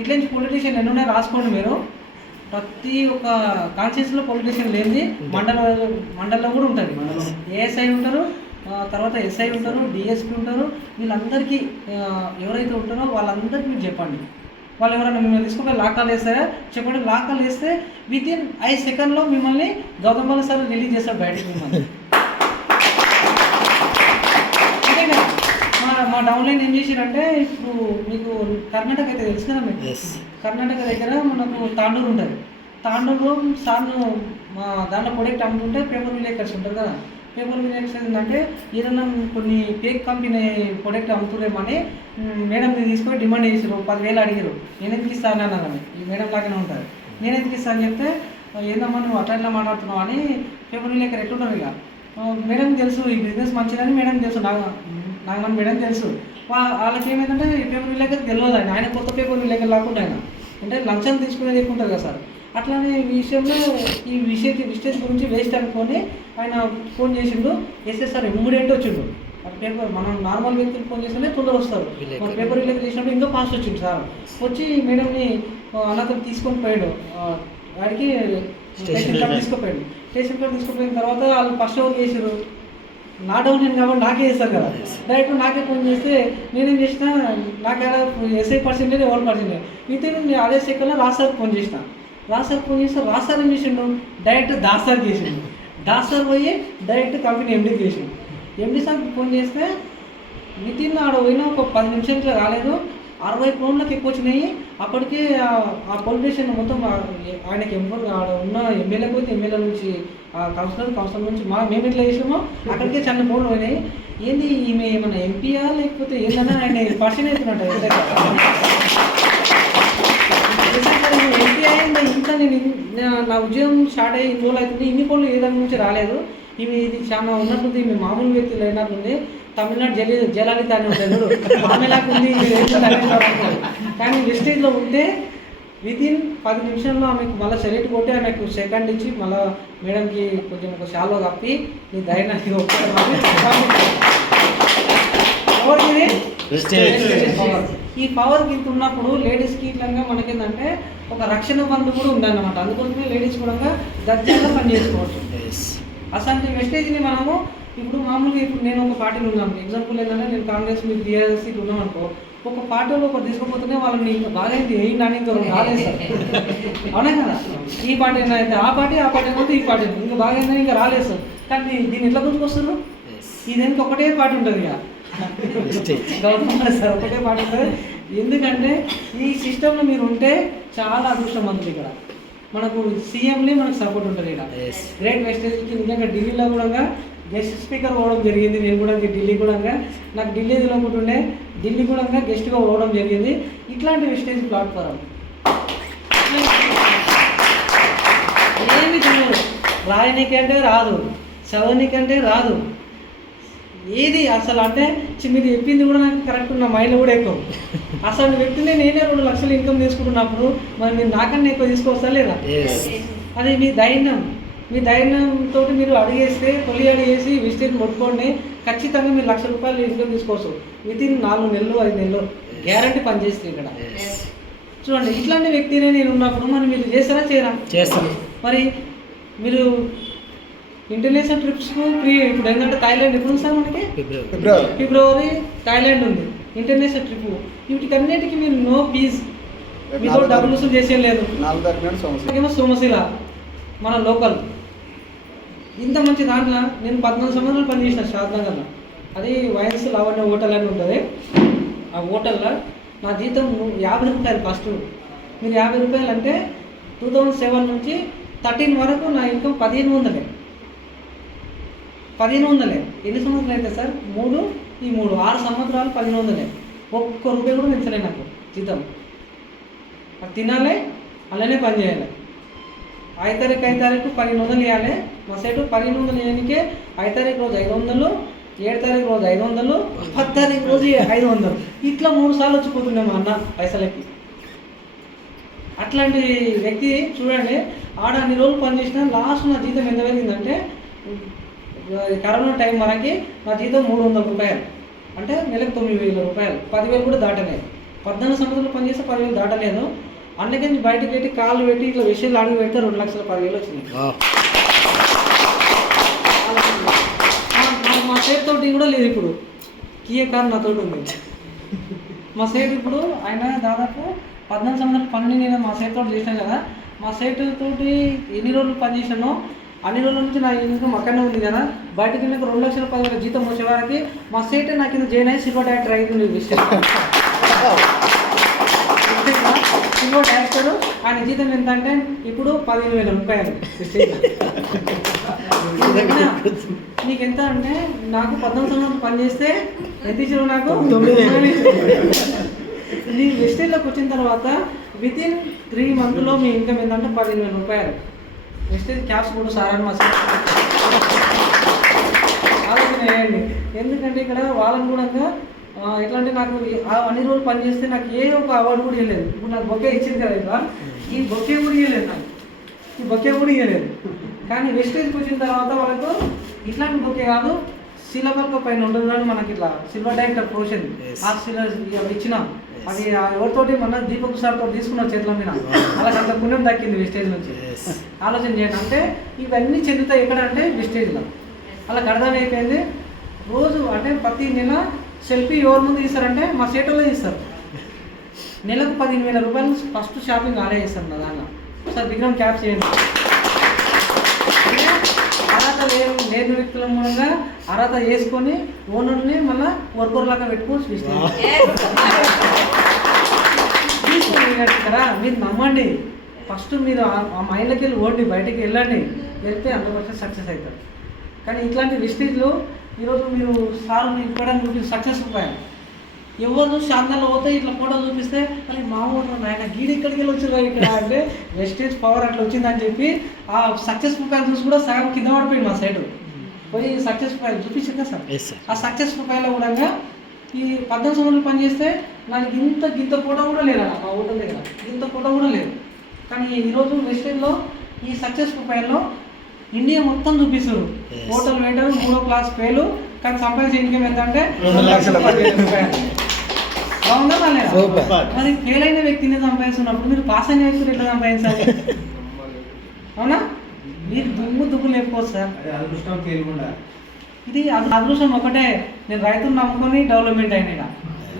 ఇట్లా నుంచి పొలిటీషియన్ ఎన్నున్నాయి రాసుకోండి. మీరు ప్రతి ఒక్క కాన్స్టిట్యూన్సీలో పొలిటీషియన్ లేనిది మండలంలో కూడా ఉంటుంది. ఏఎస్ఐ ఉంటారు, తర్వాత ఎస్ఐ ఉంటారు, డిఎస్పీ ఉంటారు. వీళ్ళందరికీ ఎవరైతే ఉంటారో వాళ్ళందరికీ మీరు చెప్పండి. వాళ్ళు ఎవరైనా మిమ్మల్ని తీసుకుని లాకాలు వేస్తారా చెప్పండి. లాకాలు వేస్తే వితిన్ 5 సెకండ్లో మిమ్మల్ని గౌతమ్ బాల సార్ రిలీజ్ చేస్తారు బయటకు. మిమ్మల్ని అంతే కదా. మా డౌన్లైన్ ఏం చేశారంటే ఇప్పుడు మీకు కర్ణాటక అయితే తెలుసు కదా, మీకు కర్ణాటక దగ్గర మనకు తాండూరు ఉంటుంది. తాండూరులో సార్ను మా దాంట్లో ప్రొడక్ట్ అమ్ముతుంటే పేపర్ విలేకర్స్ ఉంటారు కదా. పేపర్ విలేకర్స్ ఏంటంటే ఏదన్నా కొన్ని ఫేక్ కంపెనీ ప్రొడక్ట్ అమ్ముతురేమని మేడంని తీసుకొని డిమాండ్ చేసారు. 10,000 అడిగారు. నేను ఎందుకు ఇస్తాను అన్నాను. ఈ మేడం లాగానే ఉంటారు. నేను ఎందుకు ఇస్తాను అని చెప్తే ఏందమ్మా నువ్వు అట్లా మాట్లాడుతున్నావు అని పేపర్ విలేకర్ ఎట్లున్నారు. ఇక మేడం తెలుసు ఈ బిజినెస్ మంచిదని మేడం తెలుసు, నాకు మేడం తెలుసు. వాళ్ళకి ఏమైందంటే ఈ పేపర్ విలేకర్ తెలియదు. ఆయన కొత్త పేపర్ విలేకర్ లాకుండా ఆయన అంటే లంచం తీసుకునేది ఎక్కువ ఉంటుంది కదా సార్. అట్లానే ఈ విషయంలో ఈ విషయం గురించి వేస్ట్ అనుకొని ఆయన ఫోన్ చేసిండు. ఎస్ఎస్ఆర్ ఇమ్మీడియట్ వచ్చిండు. పేపర్ మనం నార్మల్ వ్యక్తులు ఫోన్ చేస్తేనే తొందర వస్తారు. మన పేపర్ విలేకర్ చేసినప్పుడు ఇంకా ఫాస్ట్ వచ్చింది సార్. వచ్చి మేడంని అన్నతో తీసుకొని పోయాడు. వాడికి స్టేషన్ కార్డు తీసుకుపోయాడు. స్టేషన్ కార్డు తీసుకుపోయిన తర్వాత వాళ్ళు ఫస్ట్ ఎవరు చేసారు? నా డౌన్ నేను కాబట్టి నాకే చేస్తారు కదా. డైరెక్ట్ నాకే ఫోన్ చేస్తే నేనేం చేసిన నాకు ఎలా ఎస్ఐ పర్సెంటేజ్ ఎవరు పర్సెంటేజ్ వితిన్ అదే సెకండ్లో రాసార్ ఫోన్ చేసిన. రాసార్ ఫోన్ చేస్తే రాసార్ ఏం చేసిండు? డైరెక్ట్ దాసార్ చేసిండు. దాసార్ పోయి డైరెక్ట్ కంపెనీ ఎండీకి చేసిండు. ఎండీ సార్కి ఫోన్ చేస్తే వితిన్ ఆడ పోయినా ఒక 10 నిమిషాలు రాలేదు. 60 క్రోన్లకు ఎక్కువ వచ్చినాయి. అప్పటికే ఆ పొలిటీషియన్ మొత్తం ఆయనకి ఉన్న ఎమ్మెల్యేకి పోతే ఎమ్మెల్యే నుంచి కౌన్సిలర్ నుంచి మేము ఎట్లా చేసామో అక్కడికే చాలా ఫోన్లు పోయినాయి. ఏంది ఈమె ఏమన్నా ఎంపీయా లేకపోతే ఏందన్నా ఆయన పర్సన్ అవుతున్నట్టు ఎంపీ అయింది. ఇంకా నేను నా ఉద్యోగం స్టార్ట్ అయ్యి 2 రోజులు అవుతుంది, ఇన్ని ఫోన్లు ఏ దాని నుంచి రాలేదు. ఇది చాలా ఉన్నట్టుంది, ఈమె మామూలు వ్యక్తులు అయినట్టుంది. తమిళనాడు జయలలిత అని ఉంటాడు ఆమెలాగా ఉంది. కానీ వెస్టేజ్లో ఉంటే వితిన్ 10 నిమిషంలో ఆమెకు మళ్ళీ సెలెక్ట్ కొట్టి ఆమెకు సెకండ్ ఇచ్చి మళ్ళీ మేడంకి కొంచెం ఒక షాలో కప్పి నీ ధైర్యానికి ఈ పవర్ గిఫ్ట్ ఉన్నప్పుడు లేడీస్కి ఇట్లా మనకేంటంటే ఒక రక్షణ బంధు కూడా ఉందన్నమాట. అందుకోసమే లేడీస్ కూడా దర్జాగా పని చేసుకోవచ్చు. అసలు వెస్టేజ్ని మనము ఇప్పుడు మామూలుగా ఇప్పుడు నేను ఒక పార్టీలో ఉన్నాను. ఎగ్జాంపుల్ ఏంటంటే నేను కాంగ్రెస్ మీకు టీఆర్ఎస్ ఇట్లా ఉన్నాను అనుకో, ఒక పార్టీలో ఒకటి తీసుకోకపోతేనే వాళ్ళని ఇంకా బాగా ఏంటి ఇంకా రాలేదు సార్. అవునా కదా? ఈ పార్టీ అయితే ఆ పార్టీ అయితే ఈ పార్టీ ఇంకా బాగా ఇంకా రాలేదు సార్. కానీ దీన్ని ఎట్లా గుర్తుకొస్తారు? దీనికి ఒకటే పార్టీ ఉంటుంది ఇక గవర్నమెంట్ సార్, ఒకటే పార్టీ ఉంటుంది. ఎందుకంటే ఈ సిస్టంలో మీరు ఉంటే చాలా అదృష్టవంతులు. ఇక్కడ మనకు సీఎంని మనకు సపోర్ట్ ఉంటుంది. ఇక్కడ గ్రేట్ వెస్టేజ్కి నిజంగా ఢిల్లీలో కూడా గెస్ట్ స్పీకర్ పోవడం జరిగింది. నేను కూడా ఢిల్లీ కూడా నాకు ఢిల్లీ తెలియకుంటుండే ఢిల్లీ కూడా గెస్ట్గా పోవడం జరిగింది. ఇట్లాంటి వెస్టేజ్ ప్లాట్ఫారం ఏమి తెలియదు, రాయనీకంటే రాదు, చదవనీకంటే రాదు, ఏది అసలు అంటే మీరు చెప్పింది కూడా నాకు కరెక్ట్, నా మైండ్లో కూడా ఎక్కువ. అసలు వ్యక్తిని నేనే 2 లక్షలు ఇన్కమ్ తీసుకుంటున్నప్పుడు మరి మీరు నాకన్నా ఎక్కువ తీసుకొస్తా లేదా? అది మీ ధైర్యంతో మీరు అడిగేస్తే తొలి అడిగేసి విస్టేజ్ ముట్టుకోండి, ఖచ్చితంగా మీరు ₹1,00,000 ఇన్కమ్ తీసుకోవచ్చు. వితిన్ 4 నెలలు 5 నెలలు గ్యారంటీ పనిచేస్తుంది ఇక్కడ. చూడండి, ఇట్లాంటి వ్యక్తినే నేను ఉన్నప్పుడు మరి మీరు చేస్తారా చేయరా? చేస్తాను. మరి మీరు ఇంటర్నేషనల్ ట్రిప్స్కు ఫ్రీ. ఇప్పుడు ఏంటంటే థాయిలాండ్ ఎప్పుడు సార్ మనకి ఫిబ్రవరి థాయిలాండ్ ఉంది ఇంటర్నేషనల్ ట్రిప్. వీటికన్నిటికీ మీరు నో ఫీజ్, మీతో డబ్బులు వసూలు చేసేయలేదు. సోమశిల మన లోకల్ ఇంత మంచి దాంట్లో నేను 14 సంవత్సరాలు పనిచేసిన షాద్నగర్లో. అది వైన్స్ లావణ్య హోటల్ అని ఉంటుంది. ఆ హోటల్లో నా జీతం ₹50 ఫస్ట్. మీరు ₹50 అంటే 2007 నుంచి 13 వరకు నా ఇన్కమ్ 1500. ఎన్ని సంవత్సరాలు అయితే సార్? 6 సంవత్సరాలు 1500. ఒక్క రూపాయి కూడా పెంచలే నాకు జీతం. అది తినాలి, అలానే పని చేయాలి. 5 తారీఖు 1500 ఇవ్వాలి. మా సైడ్ 1500 ఇవ్వడానికే 5 తారీఖు రోజు 500, 7 తారీఖు రోజు 500, 10 తారీఖు రోజు 500. ఇట్లా 3 సార్లు వచ్చిపోతుండే మా అన్న పైసలకి. అట్లాంటి వ్యక్తి చూడండి, ఆడ అన్ని రోజులు పనిచేసిన లాస్ట్ నా జీతం ఎంత పెరిగిందంటే కరోనా టైం వరకు నా జీతం ₹300, అంటే నెలకు ₹9,000. 10,000 కూడా దాటలేదు. 14 సంవత్సరాలు పనిచేస్తే 10,000 దాటలేదు. అందుకే బయటకు పెట్టి కాళ్ళు పెట్టి ఇట్లా విషయాలు అడుగు పెడితే ₹2,10,000 వచ్చినాయి. మా సైడ్ తోటి కూడా లేదు. ఇప్పుడు కియా కార్ నాతో ఉంది. మా సైడ్ ఇప్పుడు ఆయన దాదాపు 14 సంవత్సరాలు పని నేను మా సైడ్ తోటి చేశాను కదా. మా సైడ్ తోటి ఎన్ని రోజులు పని చేశానో అన్ని రోజుల నుంచి నా ఇన్కమ్ అక్కడనే ఉంది కదా. బయటకు వెళ్ళినాక ₹2,10,000 జీతం వచ్చే వారికి మా సైట్ నాకు కింద జాయిన్ అయ్యి సిల్వర్ డైరెక్టర్ అవుతుంది. సిల్వర్ డైరెక్టర్ ఆయన జీతం ఎంత అంటే ఇప్పుడు ₹15,000. నీకు ఎంత అంటే నాకు 14 సంవత్సరాలు పని చేస్తే ఎంత ఇచ్చారు? నాకు 9,000. నీ వెస్టేజ్లోకి వచ్చిన తర్వాత వితిన్ 3 మంత్లో మీ ఇన్కమ్ ఏంటంటే ₹15,000. వెస్టేజ్ క్యాప్స్ కూడా సార్ అని మా ఆలోచన వేయండి. ఎందుకంటే ఇక్కడ వాళ్ళని కూడా ఎట్లా అంటే నాకు అన్ని రోజులు పని చేస్తే నాకు ఏ ఒక అవార్డు కూడా ఇవ్వలేదు. ఇప్పుడు నాకు బొకే ఇచ్చింది కదా, ఇలా ఈ బొకే కూడా ఇవ్వలేదు. నాకు ఈ బొకే కూడా ఇవ్వలేదు. కానీ వెస్టేజ్కి వచ్చిన తర్వాత వాళ్ళకు ఇట్లాంటి బొకే కాదు, సిలబర్గా పైన ఉండదు కానీ మనకి ఇట్లా సిల్వర్ డైరెక్టర్ ప్రొఫెషన్ ఆ సిలర్ ఇచ్చినాం. అది ఎవరితోటి మన దీపక్ సార్తో తీసుకున్న చేతుల మీద అలా అంత పుణ్యం దక్కింది వెస్టేజ్ నుంచి. ఆలోచన చేయండి. అంటే ఇవన్నీ చెందుతాయి ఎక్కడ అంటే వెస్టేజ్లో. అలా అర్థం అయిపోయింది. రోజు అంటే ప్రతి నెల సెల్ఫీ ఎవరి ముందు తీస్తారంటే మా సేటర్లో తీస్తారు. నెలకు ₹15,000 ఫస్ట్ షాపింగ్ ఆడే చేస్తారు నా దాంట్లో. సార్ విగ్రహం క్యాప్ చేయండి. అర్హత లేని వ్యక్తుల మూలంగా అర్హత చేసుకొని ఓనర్ని మళ్ళీ వర్కర్ లాగా పెట్టుకోవచ్చు. నేర్చుకుంటారా? మీరు నమ్మండి, ఫస్ట్ మీరు ఆ మైండ్లోకి వెళ్ళి ఓడి బయటికి వెళ్ళండి, వెళ్తే 100% సక్సెస్ అవుతారు. కానీ ఇట్లాంటి విస్టేజ్లో ఈరోజు మీరు సార్ ఇవ్వడానికి మీరు సక్సెస్ అయిపోయారు. ఎవరు శాంతంలో పోతే ఇట్లా ఫోటో చూపిస్తే అరే మా ఊరు ఆయన గీడి ఇక్కడికి వెళ్ళి వచ్చారు ఇక్కడ అంటే వెస్టేజ్ పవర్ అట్లా వచ్చిందని చెప్పి ఆ సక్సెస్ఫుల్ పైన చూసి కూడా సగం కింద పడిపోయింది మా సైడ్ పోయి సక్సెస్ఫుల్ పైన చూపించిందా సార్. ఆ సక్సెస్ఫుల్ పైలో కూడా ఈ 18 సంవత్సరాలు పనిచేస్తే నాకు గింత ఫోటో కూడా లేదు మా హోటల్ దగ్గర, ఇంత ఫోటో కూడా లేదు. కానీ ఈరోజు వెస్టేజ్లో ఈ సక్సెస్ఫుల్ పైలో ఇండియా మొత్తం చూపిస్తారు. హోటల్ వెంటర్ 3వ క్లాస్ ఫెయిల్, కానీ సంపాదించే ఇన్కమ్ ఎంత అంటే 2,10,000 రూపాయలు. బాగుందా లేదా? మరి ఫెయిల్ అయిన వ్యక్తిని సంపాదిస్తున్నప్పుడు మీరు పాస్ అయిన వ్యక్తిని ఎట్లా సంపాదించాలి? అవునా? మీరు దుమ్ము లేకపోవచ్చు సార్. అదృష్టం తేలికుండా ఇది అదృష్టం ఒకటే. నేను రైతును నమ్ముకొని డెవలప్మెంట్ అయినా,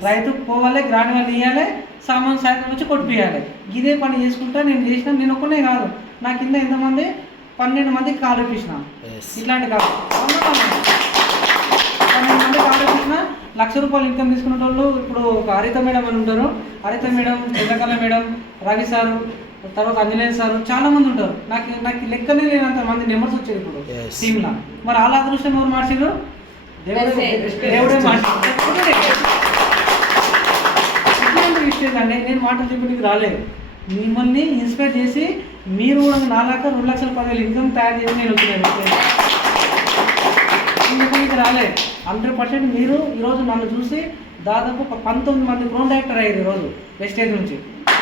రైతు పోవాలి, గ్రాండ్ వాళ్ళు ఇవ్వాలి, సామాన్ సాయంత్రం వచ్చి కొట్టిపియాలి. ఇదే పని చేసుకుంటా నేను చేసిన. నేను ఒక్కనే కాదు, నా కింద ఎంతమంది 12 మందికి కాలు ఇప్పించిన. ఇట్లాంటి కాదు 12 మందికి కాలు ఇప్పించిన. ₹1,00,000 ఇన్కమ్ తీసుకునే వాళ్ళు ఇప్పుడు ఒక హరిత మేడం అని ఉంటారు. హరిత madam, Chandrakala madam, Ravi sir, తర్వాత అంజనేయ సారు, చాలా మంది ఉంటారు. నాకు లెక్కనే లేనంత మంది నెంబర్స్ వచ్చారు ఇప్పుడు టీంలో. మరి అలా అదృష్టం ఎవరు మార్చారు? దేవుడే మార్చారు. ఇట్లాంటి విషయం అండి నేను మాటలు చెప్పడానికి రాలేదు, మిమ్మల్ని ఇన్స్పైర్ చేసి మీరు కూడా నాలాగా 2,10,000 ఇన్కమ్ తయారు చేసి నేను వచ్చినాను. మీకు రాలే 100%. మీరు ఈరోజు నన్ను చూసి దాదాపు ఒక 19 మంది గ్రౌండ్ డైరెక్టర్ అయ్యారు ఈరోజు వెస్టేజ్ నుంచి.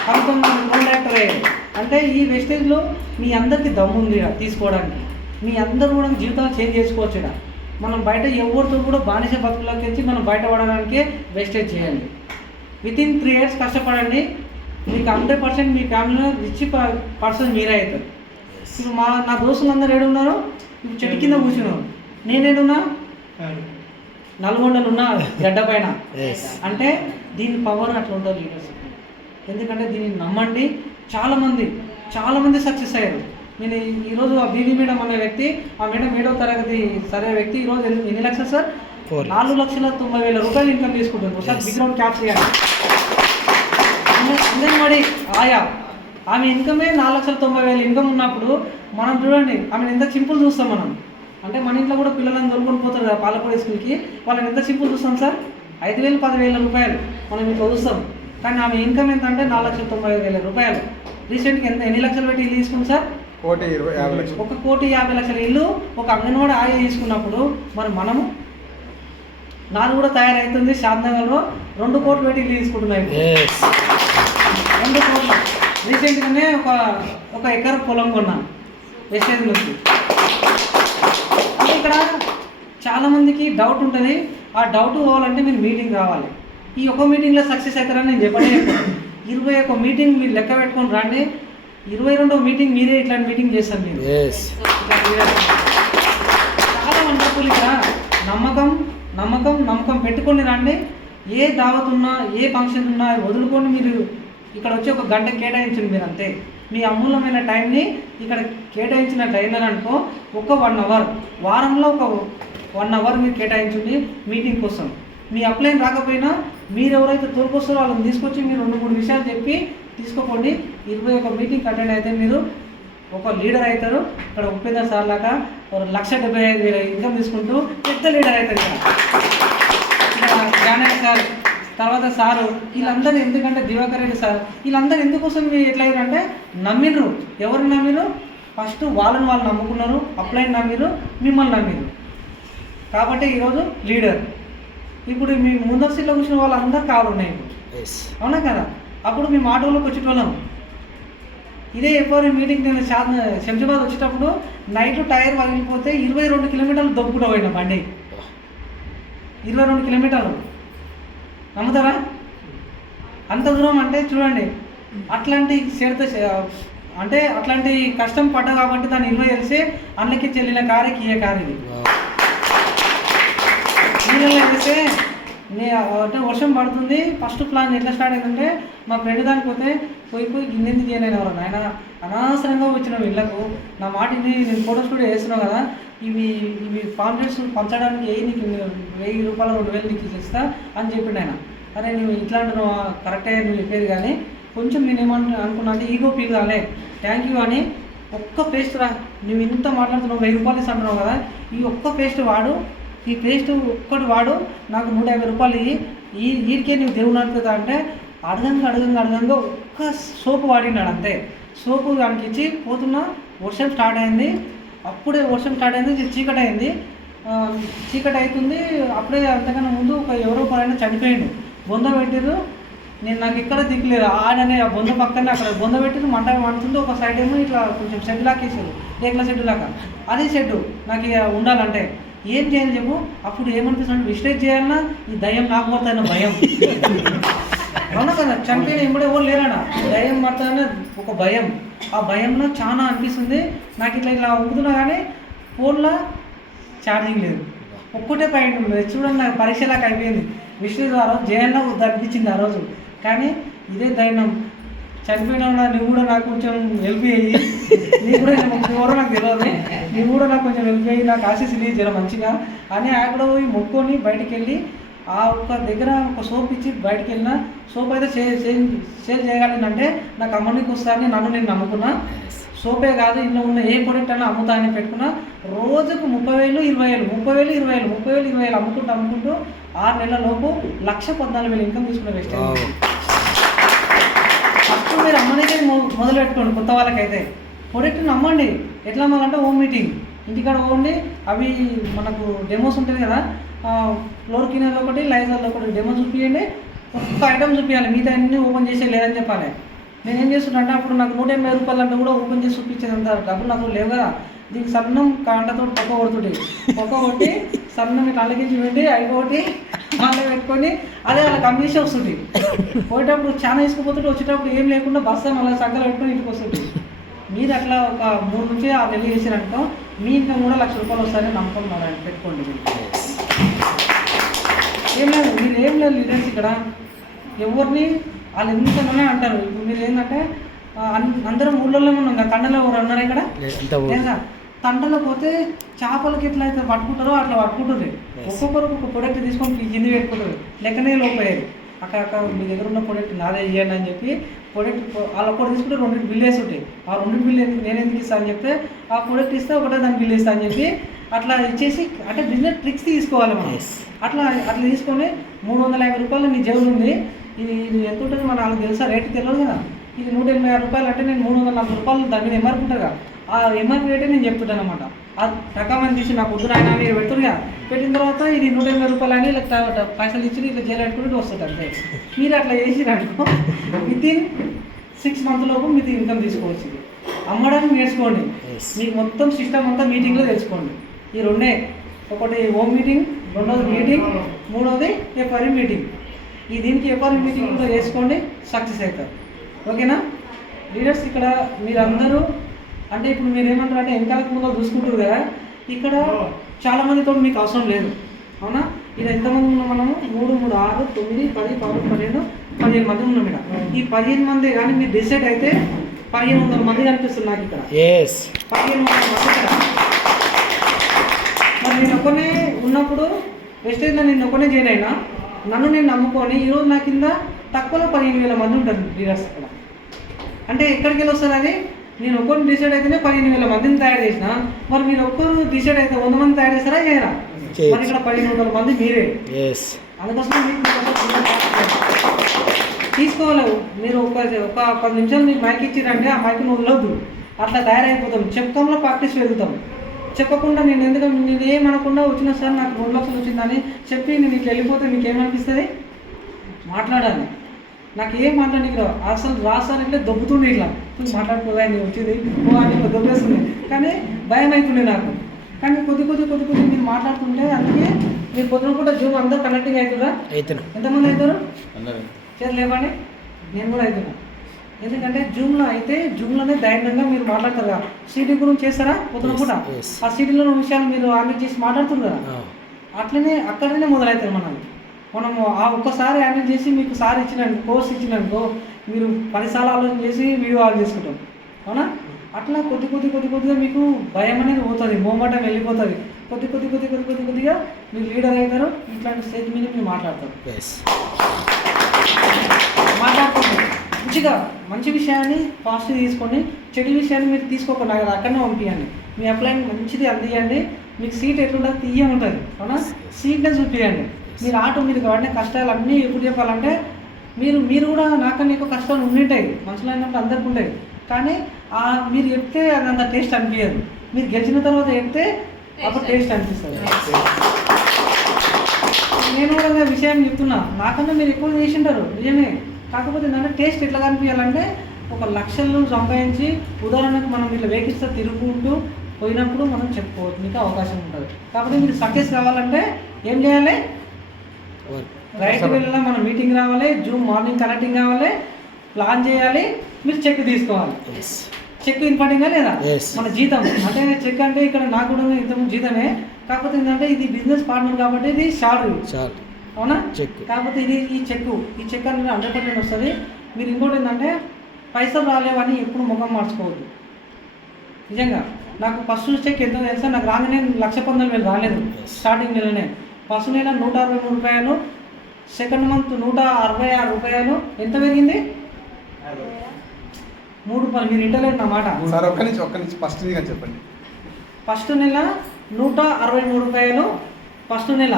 19 మంది గ్రౌండ్ డైరెక్టర్ అయ్యారు అంటే ఈ వెస్టేజ్లో మీ అందరికీ దమ్ము ఉంది తీసుకోవడానికి. మీ అందరూ కూడా జీవితాలు చేంజ్ చేసుకోవచ్చు ఇక్కడ. మనం బయట ఎవరితో కూడా బానిస బతుకులోకి వచ్చి మనం బయటపడడానికే వెస్టేజ్ చేయండి. వితిన్ 3 years కష్టపడండి, మీకు 100% మీ ఫ్యామిలీలో రిచ్ పర్సన్ మీరే అవుతారు. ఇప్పుడు నా దోస్తులందరూ ఏడున్నారు? ఇప్పుడు చెట్టు కింద కూర్చున్నారు. నేనేడున్నా? నల్గొండలు ఉన్నా గడ్డ పైన. అంటే దీని పవర్ అట్లా ఉంటుంది లీడర్షిప్. ఎందుకంటే దీన్ని నమ్మండి. చాలామంది సక్సెస్ అయ్యారు. నేను ఈరోజు ఆ బీవీ మేడం అనే వ్యక్తి, ఆ మేడం 7వ తరగతి సరే వ్యక్తి ఈరోజు ఎన్ని లక్షలు సార్? 4,90,000 రూపాయలు ఇన్కమ్ తీసుకుంటుంది. ఒకసారి బిగ్రౌండ్ క్యాప్స్ చేయాలి. అంగన్వాడీ ఆయా ఆమె ఇన్కమే 4,90,000 ఇన్కమ్ ఉన్నప్పుడు మనం చూడండి ఆమెను ఎంత సింపుల్ చూస్తాం మనం. అంటే మన ఇంట్లో కూడా పిల్లలను దొరుకుని పోతారు కదా పాలపూడి స్కూల్కి, వాళ్ళని ఎంత సింపుల్ చూస్తాం సార్? 5,000 10,000 రూపాయలు మనం ఇట్లా చూస్తాం. కానీ ఆమె ఇన్కమ్ ఎంత అంటే 4,90,000 రూపాయలు. రీసెంట్గా ఎన్ని లక్షలు పెట్టి ఇల్లు తీసుకుంది సార్? 1,50,00,000 ఇల్లు ఒక అంగన్వాడీ ఆయా తీసుకున్నప్పుడు మరి మనము నాది కూడా తయారవుతుంది. శాంతనగర్లో 2 కోట్లు పెట్టి ఇల్లు తీసుకుంటున్నాయి. 2 కోట్లు. రీసెంట్గానే ఒక ఎకర్ పొలం కొన్నాను వెస్టేజ్ నుంచి. అంటే ఇక్కడ చాలామందికి డౌట్ ఉంటుంది. ఆ డౌట్ కావాలంటే మీరు మీటింగ్ రావాలి. ఈ ఒక మీటింగ్లో సక్సెస్ అవుతారని నేను చెప్పనే చెప్పాను. 21 మీటింగ్ మీరు లెక్క పెట్టుకొని రండి. 22వ మీటింగ్ మీరే ఇట్లాంటి మీటింగ్ చేస్తారు మీరు. చాలా వండర్ఫుల్. ఇక్కడ నమ్మకం పెట్టుకొని రండి. ఏ దావత్ ఉన్నా ఏ ఫంక్షన్ ఉన్నా వదులుకొని మీరు ఇక్కడ వచ్చి 1 గంట కేటాయించండి. మీరు అంతే మీ అమూల్యమైన టైంని ఇక్కడ కేటాయించిన ట్రైనర్ అనుకో ఒక 1 అవర్ వారంలో ఒక 1 అవర్ మీరు కేటాయించండి మీటింగ్ కోసం. మీ అప్లైన్ రాకపోయినా మీరు ఎవరైతే తోలుకొస్తారో వాళ్ళని తీసుకొచ్చి మీరు 2-3 విషయాలు చెప్పి తీసుకోకండి. 21 మీటింగ్ అటెండ్ అయితే మీరు ఒక లీడర్ అవుతారు. ఇక్కడ ఉపేందర్ సార్ లాగా 1,75,000 ఇన్కమ్ తీసుకుంటూ పెద్ద లీడర్ అవుతారు. ఇక్కడ జానయ్య సార్ తర్వాత సారు వీళ్ళందరూ ఎందుకంటే దివాకర్ రెడ్డి సార్ వీళ్ళందరూ ఎందుకోసం ఎట్లా అయ్యారంటే నమ్మినరు. ఎవరు నమ్మిరు? ఫస్ట్ వాళ్ళని వాళ్ళు నమ్ముకున్నారు, అప్లైన్ నమ్మిరు, మిమ్మల్ని నమ్మిరు. కాబట్టి ఈరోజు లీడర్. ఇప్పుడు మీ ముందర సీట్లో కూర్చున్న వాళ్ళందరూ కావాలి ఉన్నాయి. అవునా కదా? అప్పుడు మేము ఆటోలోకి వచ్చేటోళ్ళం. ఇదే ఎప్పుడు మీటింగ్ నేను శంషాబాద్ వచ్చేటప్పుడు నైట్ టైర్ పగిలిపోతే 22 కిలోమీటర్లు దొబ్బుకుంటూ పోయినా బండి. 22 కిలోమీటర్లు నమ్ముతారా? అంత దూరం అంటే చూడండి. అట్లాంటి అట్లాంటి కష్టం పడ్డా కాబట్టి దాన్ని ఇల్లు తెలిసి అన్నకి చెల్లిన కారే కియా కారు ఇది. నీళ్ళలో వేస్తే అంటే వర్షం పడుతుంది. ఫస్ట్ ప్లాన్ ఎట్లా స్టార్ట్ అయిందంటే మా ఫ్రెండ్ దానికి పోయి గిన్నెందుకు చేయలేను ఎవరు ఆయన అనవసరంగా వచ్చినావు ఇళ్ళకు. నా మాటిని నేను ఫోటో స్టూడియో వేస్తున్నావు కదా, ఇవి పాంప్లెట్స్ పంచడానికి నీకు 1,000 రూపాయలు 2,000 నీకు ఇస్తా అని చెప్పిండు ఆయన. అరే నువ్వు ఇట్లాంటి నువ్వు కరెక్టే నువ్వు చెప్పేది, కానీ కొంచెం నేను అనుకున్నా అంటే ఈగో ఫీల్ కాలే, థ్యాంక్ యూ అని ఒక్క పేస్ట్ రా, నువ్వు ఇంత మాట్లాడుతున్నావు 1000 రూపాయలు ఇస్తున్నావు కదా, ఈ ఒక్క పేస్ట్ వాడు, ఈ పేస్ట్ ఒక్కటి వాడు, నాకు 150 రూపాయలు ఇవి, వీడికే నువ్వు దేవుడు నడుపుతా అంటే అడగంగా ఒక్క సోపు వాడినాడు అంతే. సోపు దానికి ఇచ్చి పోతున్నా, వర్షం స్టార్ట్ అయింది. అప్పుడే వర్షం స్టార్ట్ అయింది, చీకటి అయింది. చీకటి అవుతుంది. అప్పుడే అంతకన్నా ముందు ఎవరో పైన చనిపోయిండు, బొంద పెట్టారు. నాకు ఇక్కడ దిక్కులేదు, ఆడనే ఆ బొంద పక్కనే అక్కడ బొంద పెట్టారు, మంట మండుతుంది. ఒక సైడ్ ఏమో ఇట్లా కొంచెం షెడ్ లాగా వేసారు, రేకుల షెడ్ లాగా. అది షెడ్ నాకు ఇక ఉండాలంటే ఏం చేయాలి చెప్పు. అప్పుడు ఏమనిపిస్తుంది, విస్టేజ్ చేయాలన్నా ఈ దయ్యం నాకు పడుతున్న భయం. అవునా కదా, చనిపోయిన ఎంబడే ఎవరు లేరాడా, దయ్యం పడుతుందన్న ఒక భయం. ఆ భయంలో చాలా అనిపిస్తుంది నాకు. ఇట్లా ఊగుతున్నా కానీ ఫోన్లో ఛార్జింగ్ లేదు, ఒక్కటే పాయింట్ ఉంది. చూడండి, నాకు పరీక్షలాగా అయిపోయింది. విష్ణు ద్వారా జయన్న వద్దు అనిపించింది ఆ రోజు. కానీ ఇదే ధైర్యం, చనిపోయినా నువ్వు కూడా నాకు కొంచెం హెల్ప్ అయ్యి, నీ కూడా ఎవరో నాకు తెలియదు, నువ్వు కూడా నాకు కొంచెం హెల్ప్ అయ్యి, నాకు ఆశీస్సులు జర మంచిగా అని అక్కడ పోయి మొక్కుని బయటికి వెళ్ళి ఆ ఒక్క దగ్గర ఒక సోప్ ఇచ్చి బయటికి వెళ్ళిన. సోప్ అయితే సేల్ చేయగలిగినంటే నాకు అమ్మనికి వస్తాయని నేను నమ్ముకున్నా. సోపే కాదు, ఇంట్లో ఉన్న ఏ ప్రొడక్ట్ అయినా అమ్ముతాయని పెట్టుకున్నా. రోజుకు 30,000, 20,000, 30,000, 20,000, 30,000, 20,000 అమ్ముకుంటూ 6 నెలల లోపు 1,14,000 ఇన్కమ్ తీసుకునే బెస్ట్. ఫస్ట్ మీరు అమ్మనికే మొదలు పెట్టుకోండి. కొత్త వాళ్ళకైతే ప్రొడక్ట్ని నమ్మండి. ఎట్లా అమ్మాలంటే హోమ్ మీటింగ్, ఇంటికాడ పోండి. అవి మనకు డెమోస్ ఉంటుంది కదా, ఫ్లోర్ క్లీనర్లో ఒకటి, లైజర్లో ఒకటి డెమో చూపించండి. ఒక్క ఐటమ్ చూపించాలి, మిగతా అన్నీ ఓపెన్ చేసే లేదని చెప్పాలి. నేను ఏం చేస్తున్నా అంటే అప్పుడు నాకు 180 రూపాయలు అంటే కూడా ఓపెన్ చేసి చూపించేదంత డబ్బులు నాకు లేవు కదా. దీనికి సన్నం కాంటతో పొక్క కొట్టి సన్నం ఇట్లా అలగించి పెట్టి అయిపోయి మళ్ళీ పెట్టుకొని అదే వాళ్ళకి అమ్మేసి వస్తుంది. పోయేటప్పుడు చాలా తీసుకుపోతుంటే వచ్చేటప్పుడు ఏం లేకుండా బస్సు మళ్ళీ సంకలు పెట్టుకొని ఇంటికి వస్తుంది. మీరు అట్లా ఒక 3 నుంచి 6 నెలలు చేసిరనుకో మీ ఇన్కమ్ కూడా 1,00,000 రూపాయలు వస్తాయని నమ్మకం పెట్టుకోండి. మీరు ఏం లేదు లీడర్స్ ఇక్కడ ఎవరిని వాళ్ళు ఎందుకన్నా అంటారు. ఇప్పుడు మీరు ఏంటంటే అందరం ఊళ్ళో ఉన్నాం కదా, తండలో ఎవరు అన్నారు ఇక్కడ లేదా, తండలో పోతే చేపలకి ఎట్లా అయితే పట్టుకుంటారో అట్లా పట్టుకుంటుంది. ఒక్కొక్కరు ఒక ప్రొడక్ట్ తీసుకొని కింద పెట్టుకుంటారు, లెక్కనే లోపోయేది. అక్కడ మీ దగ్గర ఉన్న ప్రొడక్ట్ నాదే ఇవ్వండి అని చెప్పి ప్రొడక్ట్ వాళ్ళు ఒక్కటి తీసుకుంటే 2 బిల్లు వేసి ఉంటాయి. ఆ 2 బిల్లు నేను ఎందుకు ఇస్తాను అని చెప్తే ఆ ప్రొడక్ట్ ఇస్తే ఒకటే దాని బిల్లు ఇస్తా అని చెప్పి అట్లా ఇచ్చేసి అంటే బిజినెస్ ట్రిక్స్ తీసుకోవాలి మనం. అట్లా తీసుకొని 350 రూపాయలు నీ జేబులు ఉంది. ఇది ఎంత ఉంటుంది మన వాళ్ళకి తెలుసా, రేటు తెలియదు కదా. ఇది 186 రూపాయలు అంటే నేను 340 రూపాయలు దాని మీద ఎంఆర్పి ఉంటుంది కదా, ఆ ఎంఆర్పి రేటే నేను చెప్తుంటాను అనమాట. ఆ రకమని తీసి నాకు వద్దు ఆయన మీరు పెడుతుంది కదా, పెట్టిన తర్వాత ఇది 180 రూపాయలు అని ఇలా పైసలు ఇచ్చి ఇట్లా జైలు పెట్టుకుంటూ వస్తుంది అంతే. మీరు అట్లా చేసినట్టు వితిన్ 6 months లోపు మీరు ఇన్కమ్ తీసుకోవచ్చు. అమ్మడానికి నేర్చుకోండి, మీకు మొత్తం సిస్టమ్ అంతా మీటింగ్లో తెలుసుకోండి. ఈ రెండే, ఒకటి హోమ్ మీటింగ్, రెండోది మీటింగ్, మూడోది ఎఫ్ఆర్ఈ మీటింగ్. ఈ దీనికి ఎఫ్ఆర్ఈ మీటింగ్ కూడా చేసుకోండి, సక్సెస్ అవుతారు. ఓకేనా లీడర్స్? ఇక్కడ మీరందరూ అంటే ఇప్పుడు మీరు ఏమంటారు అంటే వెనకాలకు ముందు చూసుకుంటారు కదా, ఇక్కడ చాలామందితో మీకు అవసరం లేదు. అవునా? ఇక్కడ ఎంతమంది ఉన్నాం మనము? 3, 3, 6, 9, 10, 11, 15 మంది ఉన్నాం ఇక్కడ. ఈ 15 మంది కానీ మీరు డిసైడ్ అయితే 1500 మంది కనిపిస్తుంది నాకు ఇక్కడ. 1500 మంది ఇక్కడ. మరి నేను ఒక్కనే ఉన్నప్పుడు వెస్టేజ్లో నేను ఒక్కనే జాయిన్ అయినా, నన్ను నేను నమ్ముకొని ఈరోజు నా కింద తక్కువలో 15,000 మంది ఉంటారు లీడర్స్ ఇక్కడ. అంటే ఎక్కడికి వెళ్ళి వస్తారు అది? నేను ఒక్కరిని డిసైడ్ అయితేనే 15,000 మందిని తయారు చేసిన. మరి మీరు ఒక్కరు డిసైడ్ అయితే 100 మంది తయారు చేస్తారా చేయరా? మరి ఇక్కడ 1500 మంది మీరే. అందుకోసం మీకు తీసుకోవాలి. మీరు ఒక 10 నిమిషాలు మీకు మైక్ ఇచ్చిరంటే ఆ మైక్ను వదలొద్దు, అట్లా తయారైపోతాం. చెప్తాంలో ప్రాక్టీస్ పెరుగుతాం. చెప్పకుండా నేను ఏమనకుండా వచ్చిన సార్ నాకు 2 లక్షలు వచ్చిందని చెప్పి నేను ఇట్లా వెళ్ళిపోతే మీకు ఏమనిపిస్తుంది? మాట్లాడాలి. నాకు ఏం మాట్లాడి అసలు రాసారంటే దొబ్బుతుండే, ఇట్లా మాట్లాడుకోదా నేను వచ్చింది అని ఇట్లా దొబ్బేస్తుంది. కానీ భయం అవుతుండే నాకు. కానీ కొద్ది మీరు మాట్లాడుతుంటే అందుకే మీరు పొద్దున కూడా జూమ్ అందరూ కనెక్టింగ్ అవుతుందా? ఎంతమంది అవుతారు? చేతులు లేవండి. నేను కూడా అవుతున్నా. ఎందుకంటే జూమ్లోనే ధైర్యంగా మీరు మాట్లాడతారు కదా. సీడీ గురించి చేస్తారా పొద్దున కూడా? ఆ సీడీలో విషయాలు మీరు ఆన్లైన్ చేసి మాట్లాడుతున్నారు కదా, అట్లనే అక్కడనే మొదలవుతారు. మనము ఆ ఒక్కసారి హ్యాండిల్ చేసి మీకు సార్ ఇచ్చినాను కోర్స్ ఇచ్చినానుకో మీరు 10 సార్లు ఆలోచన చేసి వీడియో ఆన్ చేసుకుంటాం. అవునా? అట్లా కొద్దిగా మీకు భయం అనేది పోతుంది, మోమటం వెళ్ళిపోతుంది. కొద్దిగా మీరు లీడర్ అవుతారు. ఇట్లాంటి స్టేజ్ మీద మీరు మాట్లాడతారు. మంచి విషయాన్ని పాజిటివ్ తీసుకొని చెడు విషయాన్ని మీరు తీసుకోకుండా అది అక్కడనే పంపించండి. మీ అప్లైని మంచిది అందియండి. మీకు సీట్ ఎట్లుంటుంది తీయ ఉంటుంది అవునా, సీట్నే చూపించండి. మీరు మీరు పడిన కష్టాలు అన్నీ ఎప్పుడు చెప్పాలంటే మీరు కూడా నాకన్నా ఎక్కువ కష్టాలు ఉండింటాయి, మనుషులు అయినప్పుడు అందరికీ ఉంటాయి. కానీ మీరు చెప్తే అది అంత టేస్ట్ అనిపించదు. మీరు గెలిచిన తర్వాత చెప్తే అప్పుడు టేస్ట్ అనిపిస్తుంది. నేను కూడా విషయం చెప్తున్నా, నాకన్నా మీరు ఎక్కువ చేసింటారు నిజమే. కాకపోతే ఏంటంటే టేస్ట్ ఎట్లా కనిపించాలంటే ఒక లక్షలు సంపాదించి ఉదాహరణకు మనం ఇట్లా వెహికల్స్తో తిరుగుకుంటూ పోయినప్పుడు మనం చెప్పుకోవచ్చు, మీకు అవకాశం ఉంటుంది. కాకపోతే మీరు సక్సెస్ కావాలంటే ఏం చేయాలి? రైట్ వెళ్ళాలి, మన మీటింగ్ రావాలి, జూమ్ మార్నింగ్ కనెక్టింగ్ కావాలి, ప్లాన్ చేయాలి, మీరు చెక్ తీసుకోవాలి. చెక్ ఇంపార్టెంట్గా లేదా? మన జీతం అంటే చెక్ అంటే ఇక్కడ నాకు కూడా ఇంతకుముందు జీతమే, కాకపోతే ఏంటంటే ఇది బిజినెస్ పార్ట్నర్ కాబట్టి ఇది శాలరీ అవునా. కాకపోతే ఈ చెక్ అనేది 100% వస్తుంది. మీరు ఇంకోటి ఏంటంటే పైసలు రాలేవని ఎప్పుడు ముఖం మార్చుకోవద్దు. నిజంగా నాకు ఫస్ట్ చెక్ ఎంత తెలుసా, నాకు రాగానే 1,14,000 రాలేదు స్టార్టింగ్ నెలనే. ఫస్ట్ నెల 163 రూపాయలు, సెకండ్ మంత్ 166 రూపాయలు. ఎంత పెరిగింది? 3 రూపాయలు. మీరు ఇంటలేదు నా మాట. ఒక్క నుంచి ఫస్ట్ చెప్పండి. ఫస్ట్ నెల 163 రూపాయలు, ఫస్ట్ నెల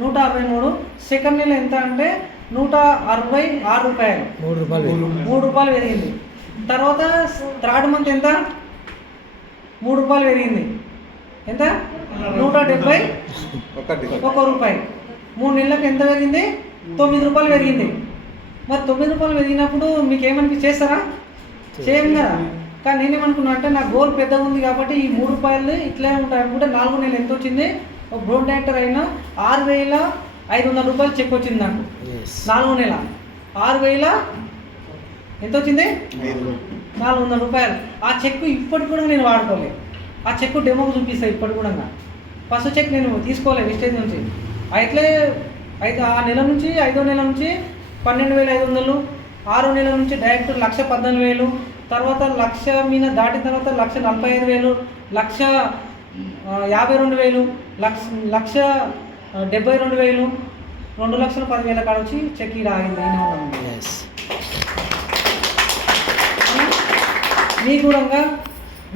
163. సెకండ్ నెల ఎంత అంటే 166 రూపాయలు, 3 రూపాయలు పెరిగింది. తర్వాత థర్డ్ మంత్ ఎంత? 3 రూపాయలు పెరిగింది. ఎంత? 171 రూపాయి. 3 నెలలకు ఎంత పెరిగింది? 9 రూపాయలు పెరిగింది. మరి 9 రూపాయలు పెరిగినప్పుడు మీకు ఏమనిపించి చేస్తారా? చేయం కదా. కానీ నేనేమనుకున్నా అంటే నా గోల్ పెద్దగా ఉంది కాబట్టి ఈ 3 రూపాయలు ఇట్లే ఉంటాయి అనుకుంటే 4 నెలలు ఎంత వచ్చింది? ఒక డ్రోన్ డైరెక్టర్ అయినా 6,500 రూపాయలు చెక్ వచ్చింది నాకు 4 నెల. 6,000 ఎంత వచ్చింది? 400 రూపాయలు. ఆ చెక్ ఇప్పటికి కూడా నేను వాడుకోలేదు. ఆ చెక్ డెమోకి చూపిస్తాను ఇప్పటికి కూడా. ఫస్ట్ చెక్ నేను తీసుకోలేదు వెస్టేజ్ నుంచి. అయితే ఆ నెల నుంచి 5వ నెల నుంచి 12,500, 6వ నెల నుంచి డైరెక్ట్ 1,14,000, తర్వాత 1,00,000 మీద దాటిన తర్వాత 1,45,000, 1,52,000, 1,72,000, 2,10,000 కాడ వచ్చి చెక్ ఇక్కడ ఆగింది. మీ కూడా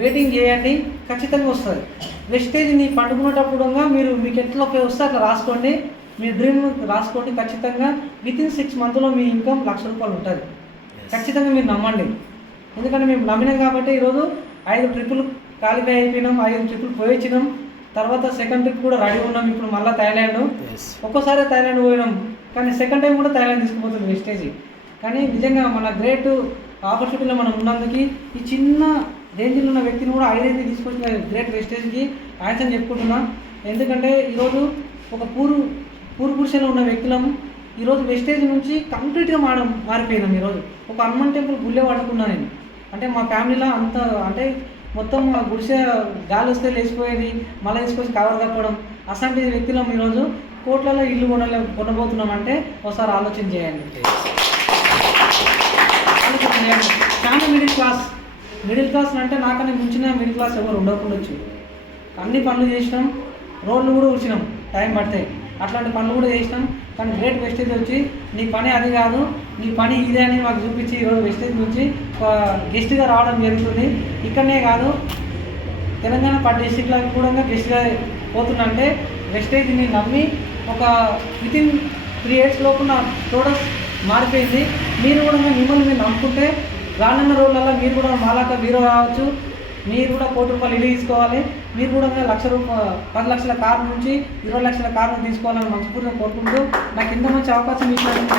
వెయిటింగ్ చేయండి, ఖచ్చితంగా వస్తుంది. వెస్టేజ్ నీ పండుకునేటప్పుడు మీకు ఎట్లా వస్తే అట్లా రాసుకోండి, మీ డ్రీమ్ రాసుకోండి. ఖచ్చితంగా వితిన్ 6 మంత్లో మీ ఇన్కమ్ 1,00,000 రూపాయలు ఉంటుంది. ఖచ్చితంగా మీరు నమ్మండి. ఎందుకంటే మేము నమ్మినాం కాబట్టి ఈరోజు 5 ట్రిప్పులు క్వాలిఫై అయిపోయినాం, 5 ట్రిప్పులు పోయించినాం. తర్వాత సెకండ్ ట్రిప్ కూడా రెడీ ఉన్నాం. ఇప్పుడు మళ్ళీ థాయిలాండ్, ఒక్కోసారి థాయిలాండ్ పోయినాం, కానీ సెకండ్ టైం కూడా థాయిలాండ్ తీసుకుపోతుంది వెస్టేజ్. కానీ నిజంగా మన గ్రేట్ ఆపర్చునిటీలో మనం ఉన్నందుకు ఈ చిన్న రేంజ్లో ఉన్న వ్యక్తిని కూడా 5 రేంజ్ తీసుకొచ్చిన గ్రేట్ వెస్టేజ్కి థ్యాంక్స్ అని చెప్పుకుంటున్నాం. ఎందుకంటే ఈరోజు ఒక పూరు గుడిసెలో ఉన్న వ్యక్తులం ఈరోజు వెస్టేజ్ నుంచి కంప్లీట్గా మారిపోయినాం. ఈరోజు ఒక హనుమాన్ టెంపుల్ గుళ్ళే పడుకున్నాను నేను. అంటే మా ఫ్యామిలీలో అంత అంటే మొత్తం మా గుడిసె గాలి వస్తే లేచిపోయేది, మళ్ళీ తీసుకొచ్చి కవర్ కప్పడం. అసలు వ్యక్తులం ఈరోజు కోట్లలో ఇల్లు కొనబోతున్నాం అంటే ఒకసారి ఆలోచన చేయండి. చాలా మిడిల్ క్లాస్ అంటే నాకన్నా మించిన మిడిల్ క్లాస్ ఎవరు ఉండకపోవచ్చు. అన్ని పనులు చేసినాం, రోడ్లు కూడా వచ్చినాం టైం పడితే, అట్లాంటి పనులు కూడా చేసినాం. కానీ గ్రేట్ వెస్టేజ్ వచ్చి నీ పని అది కాదు, నీ పని ఇదే అని మాకు చూపించి ఈరోజు వెస్టేజ్ నుంచి గెస్ట్గా రావడం జరుగుతుంది. ఇక్కడనే కాదు తెలంగాణ 10 డిస్ట్రిక్ట్లకు కూడా గెస్ట్గా పోతున్నంటే వెస్టేజ్ని నమ్మి ఒక వితిన్ 3 years లోపు నా టోటల్ మారిపోయింది. మీరు కూడా మిమ్మల్ని మీరు నమ్ముకుంటే రానున్న రోజులలో మీరు కూడా మాలాక హీరో కావచ్చు. మీరు కూడా 1 కోటి రూపాయలు ఇల్లు తీసుకోవాలి. మీరు కూడా 10 లక్షల కారు నుంచి 20 లక్షల కారు తీసుకోవాలని మనస్ఫూర్తిగా కోరుకుంటూ నాకు ఇంత మంచి అవకాశం ఇచ్చినందుకు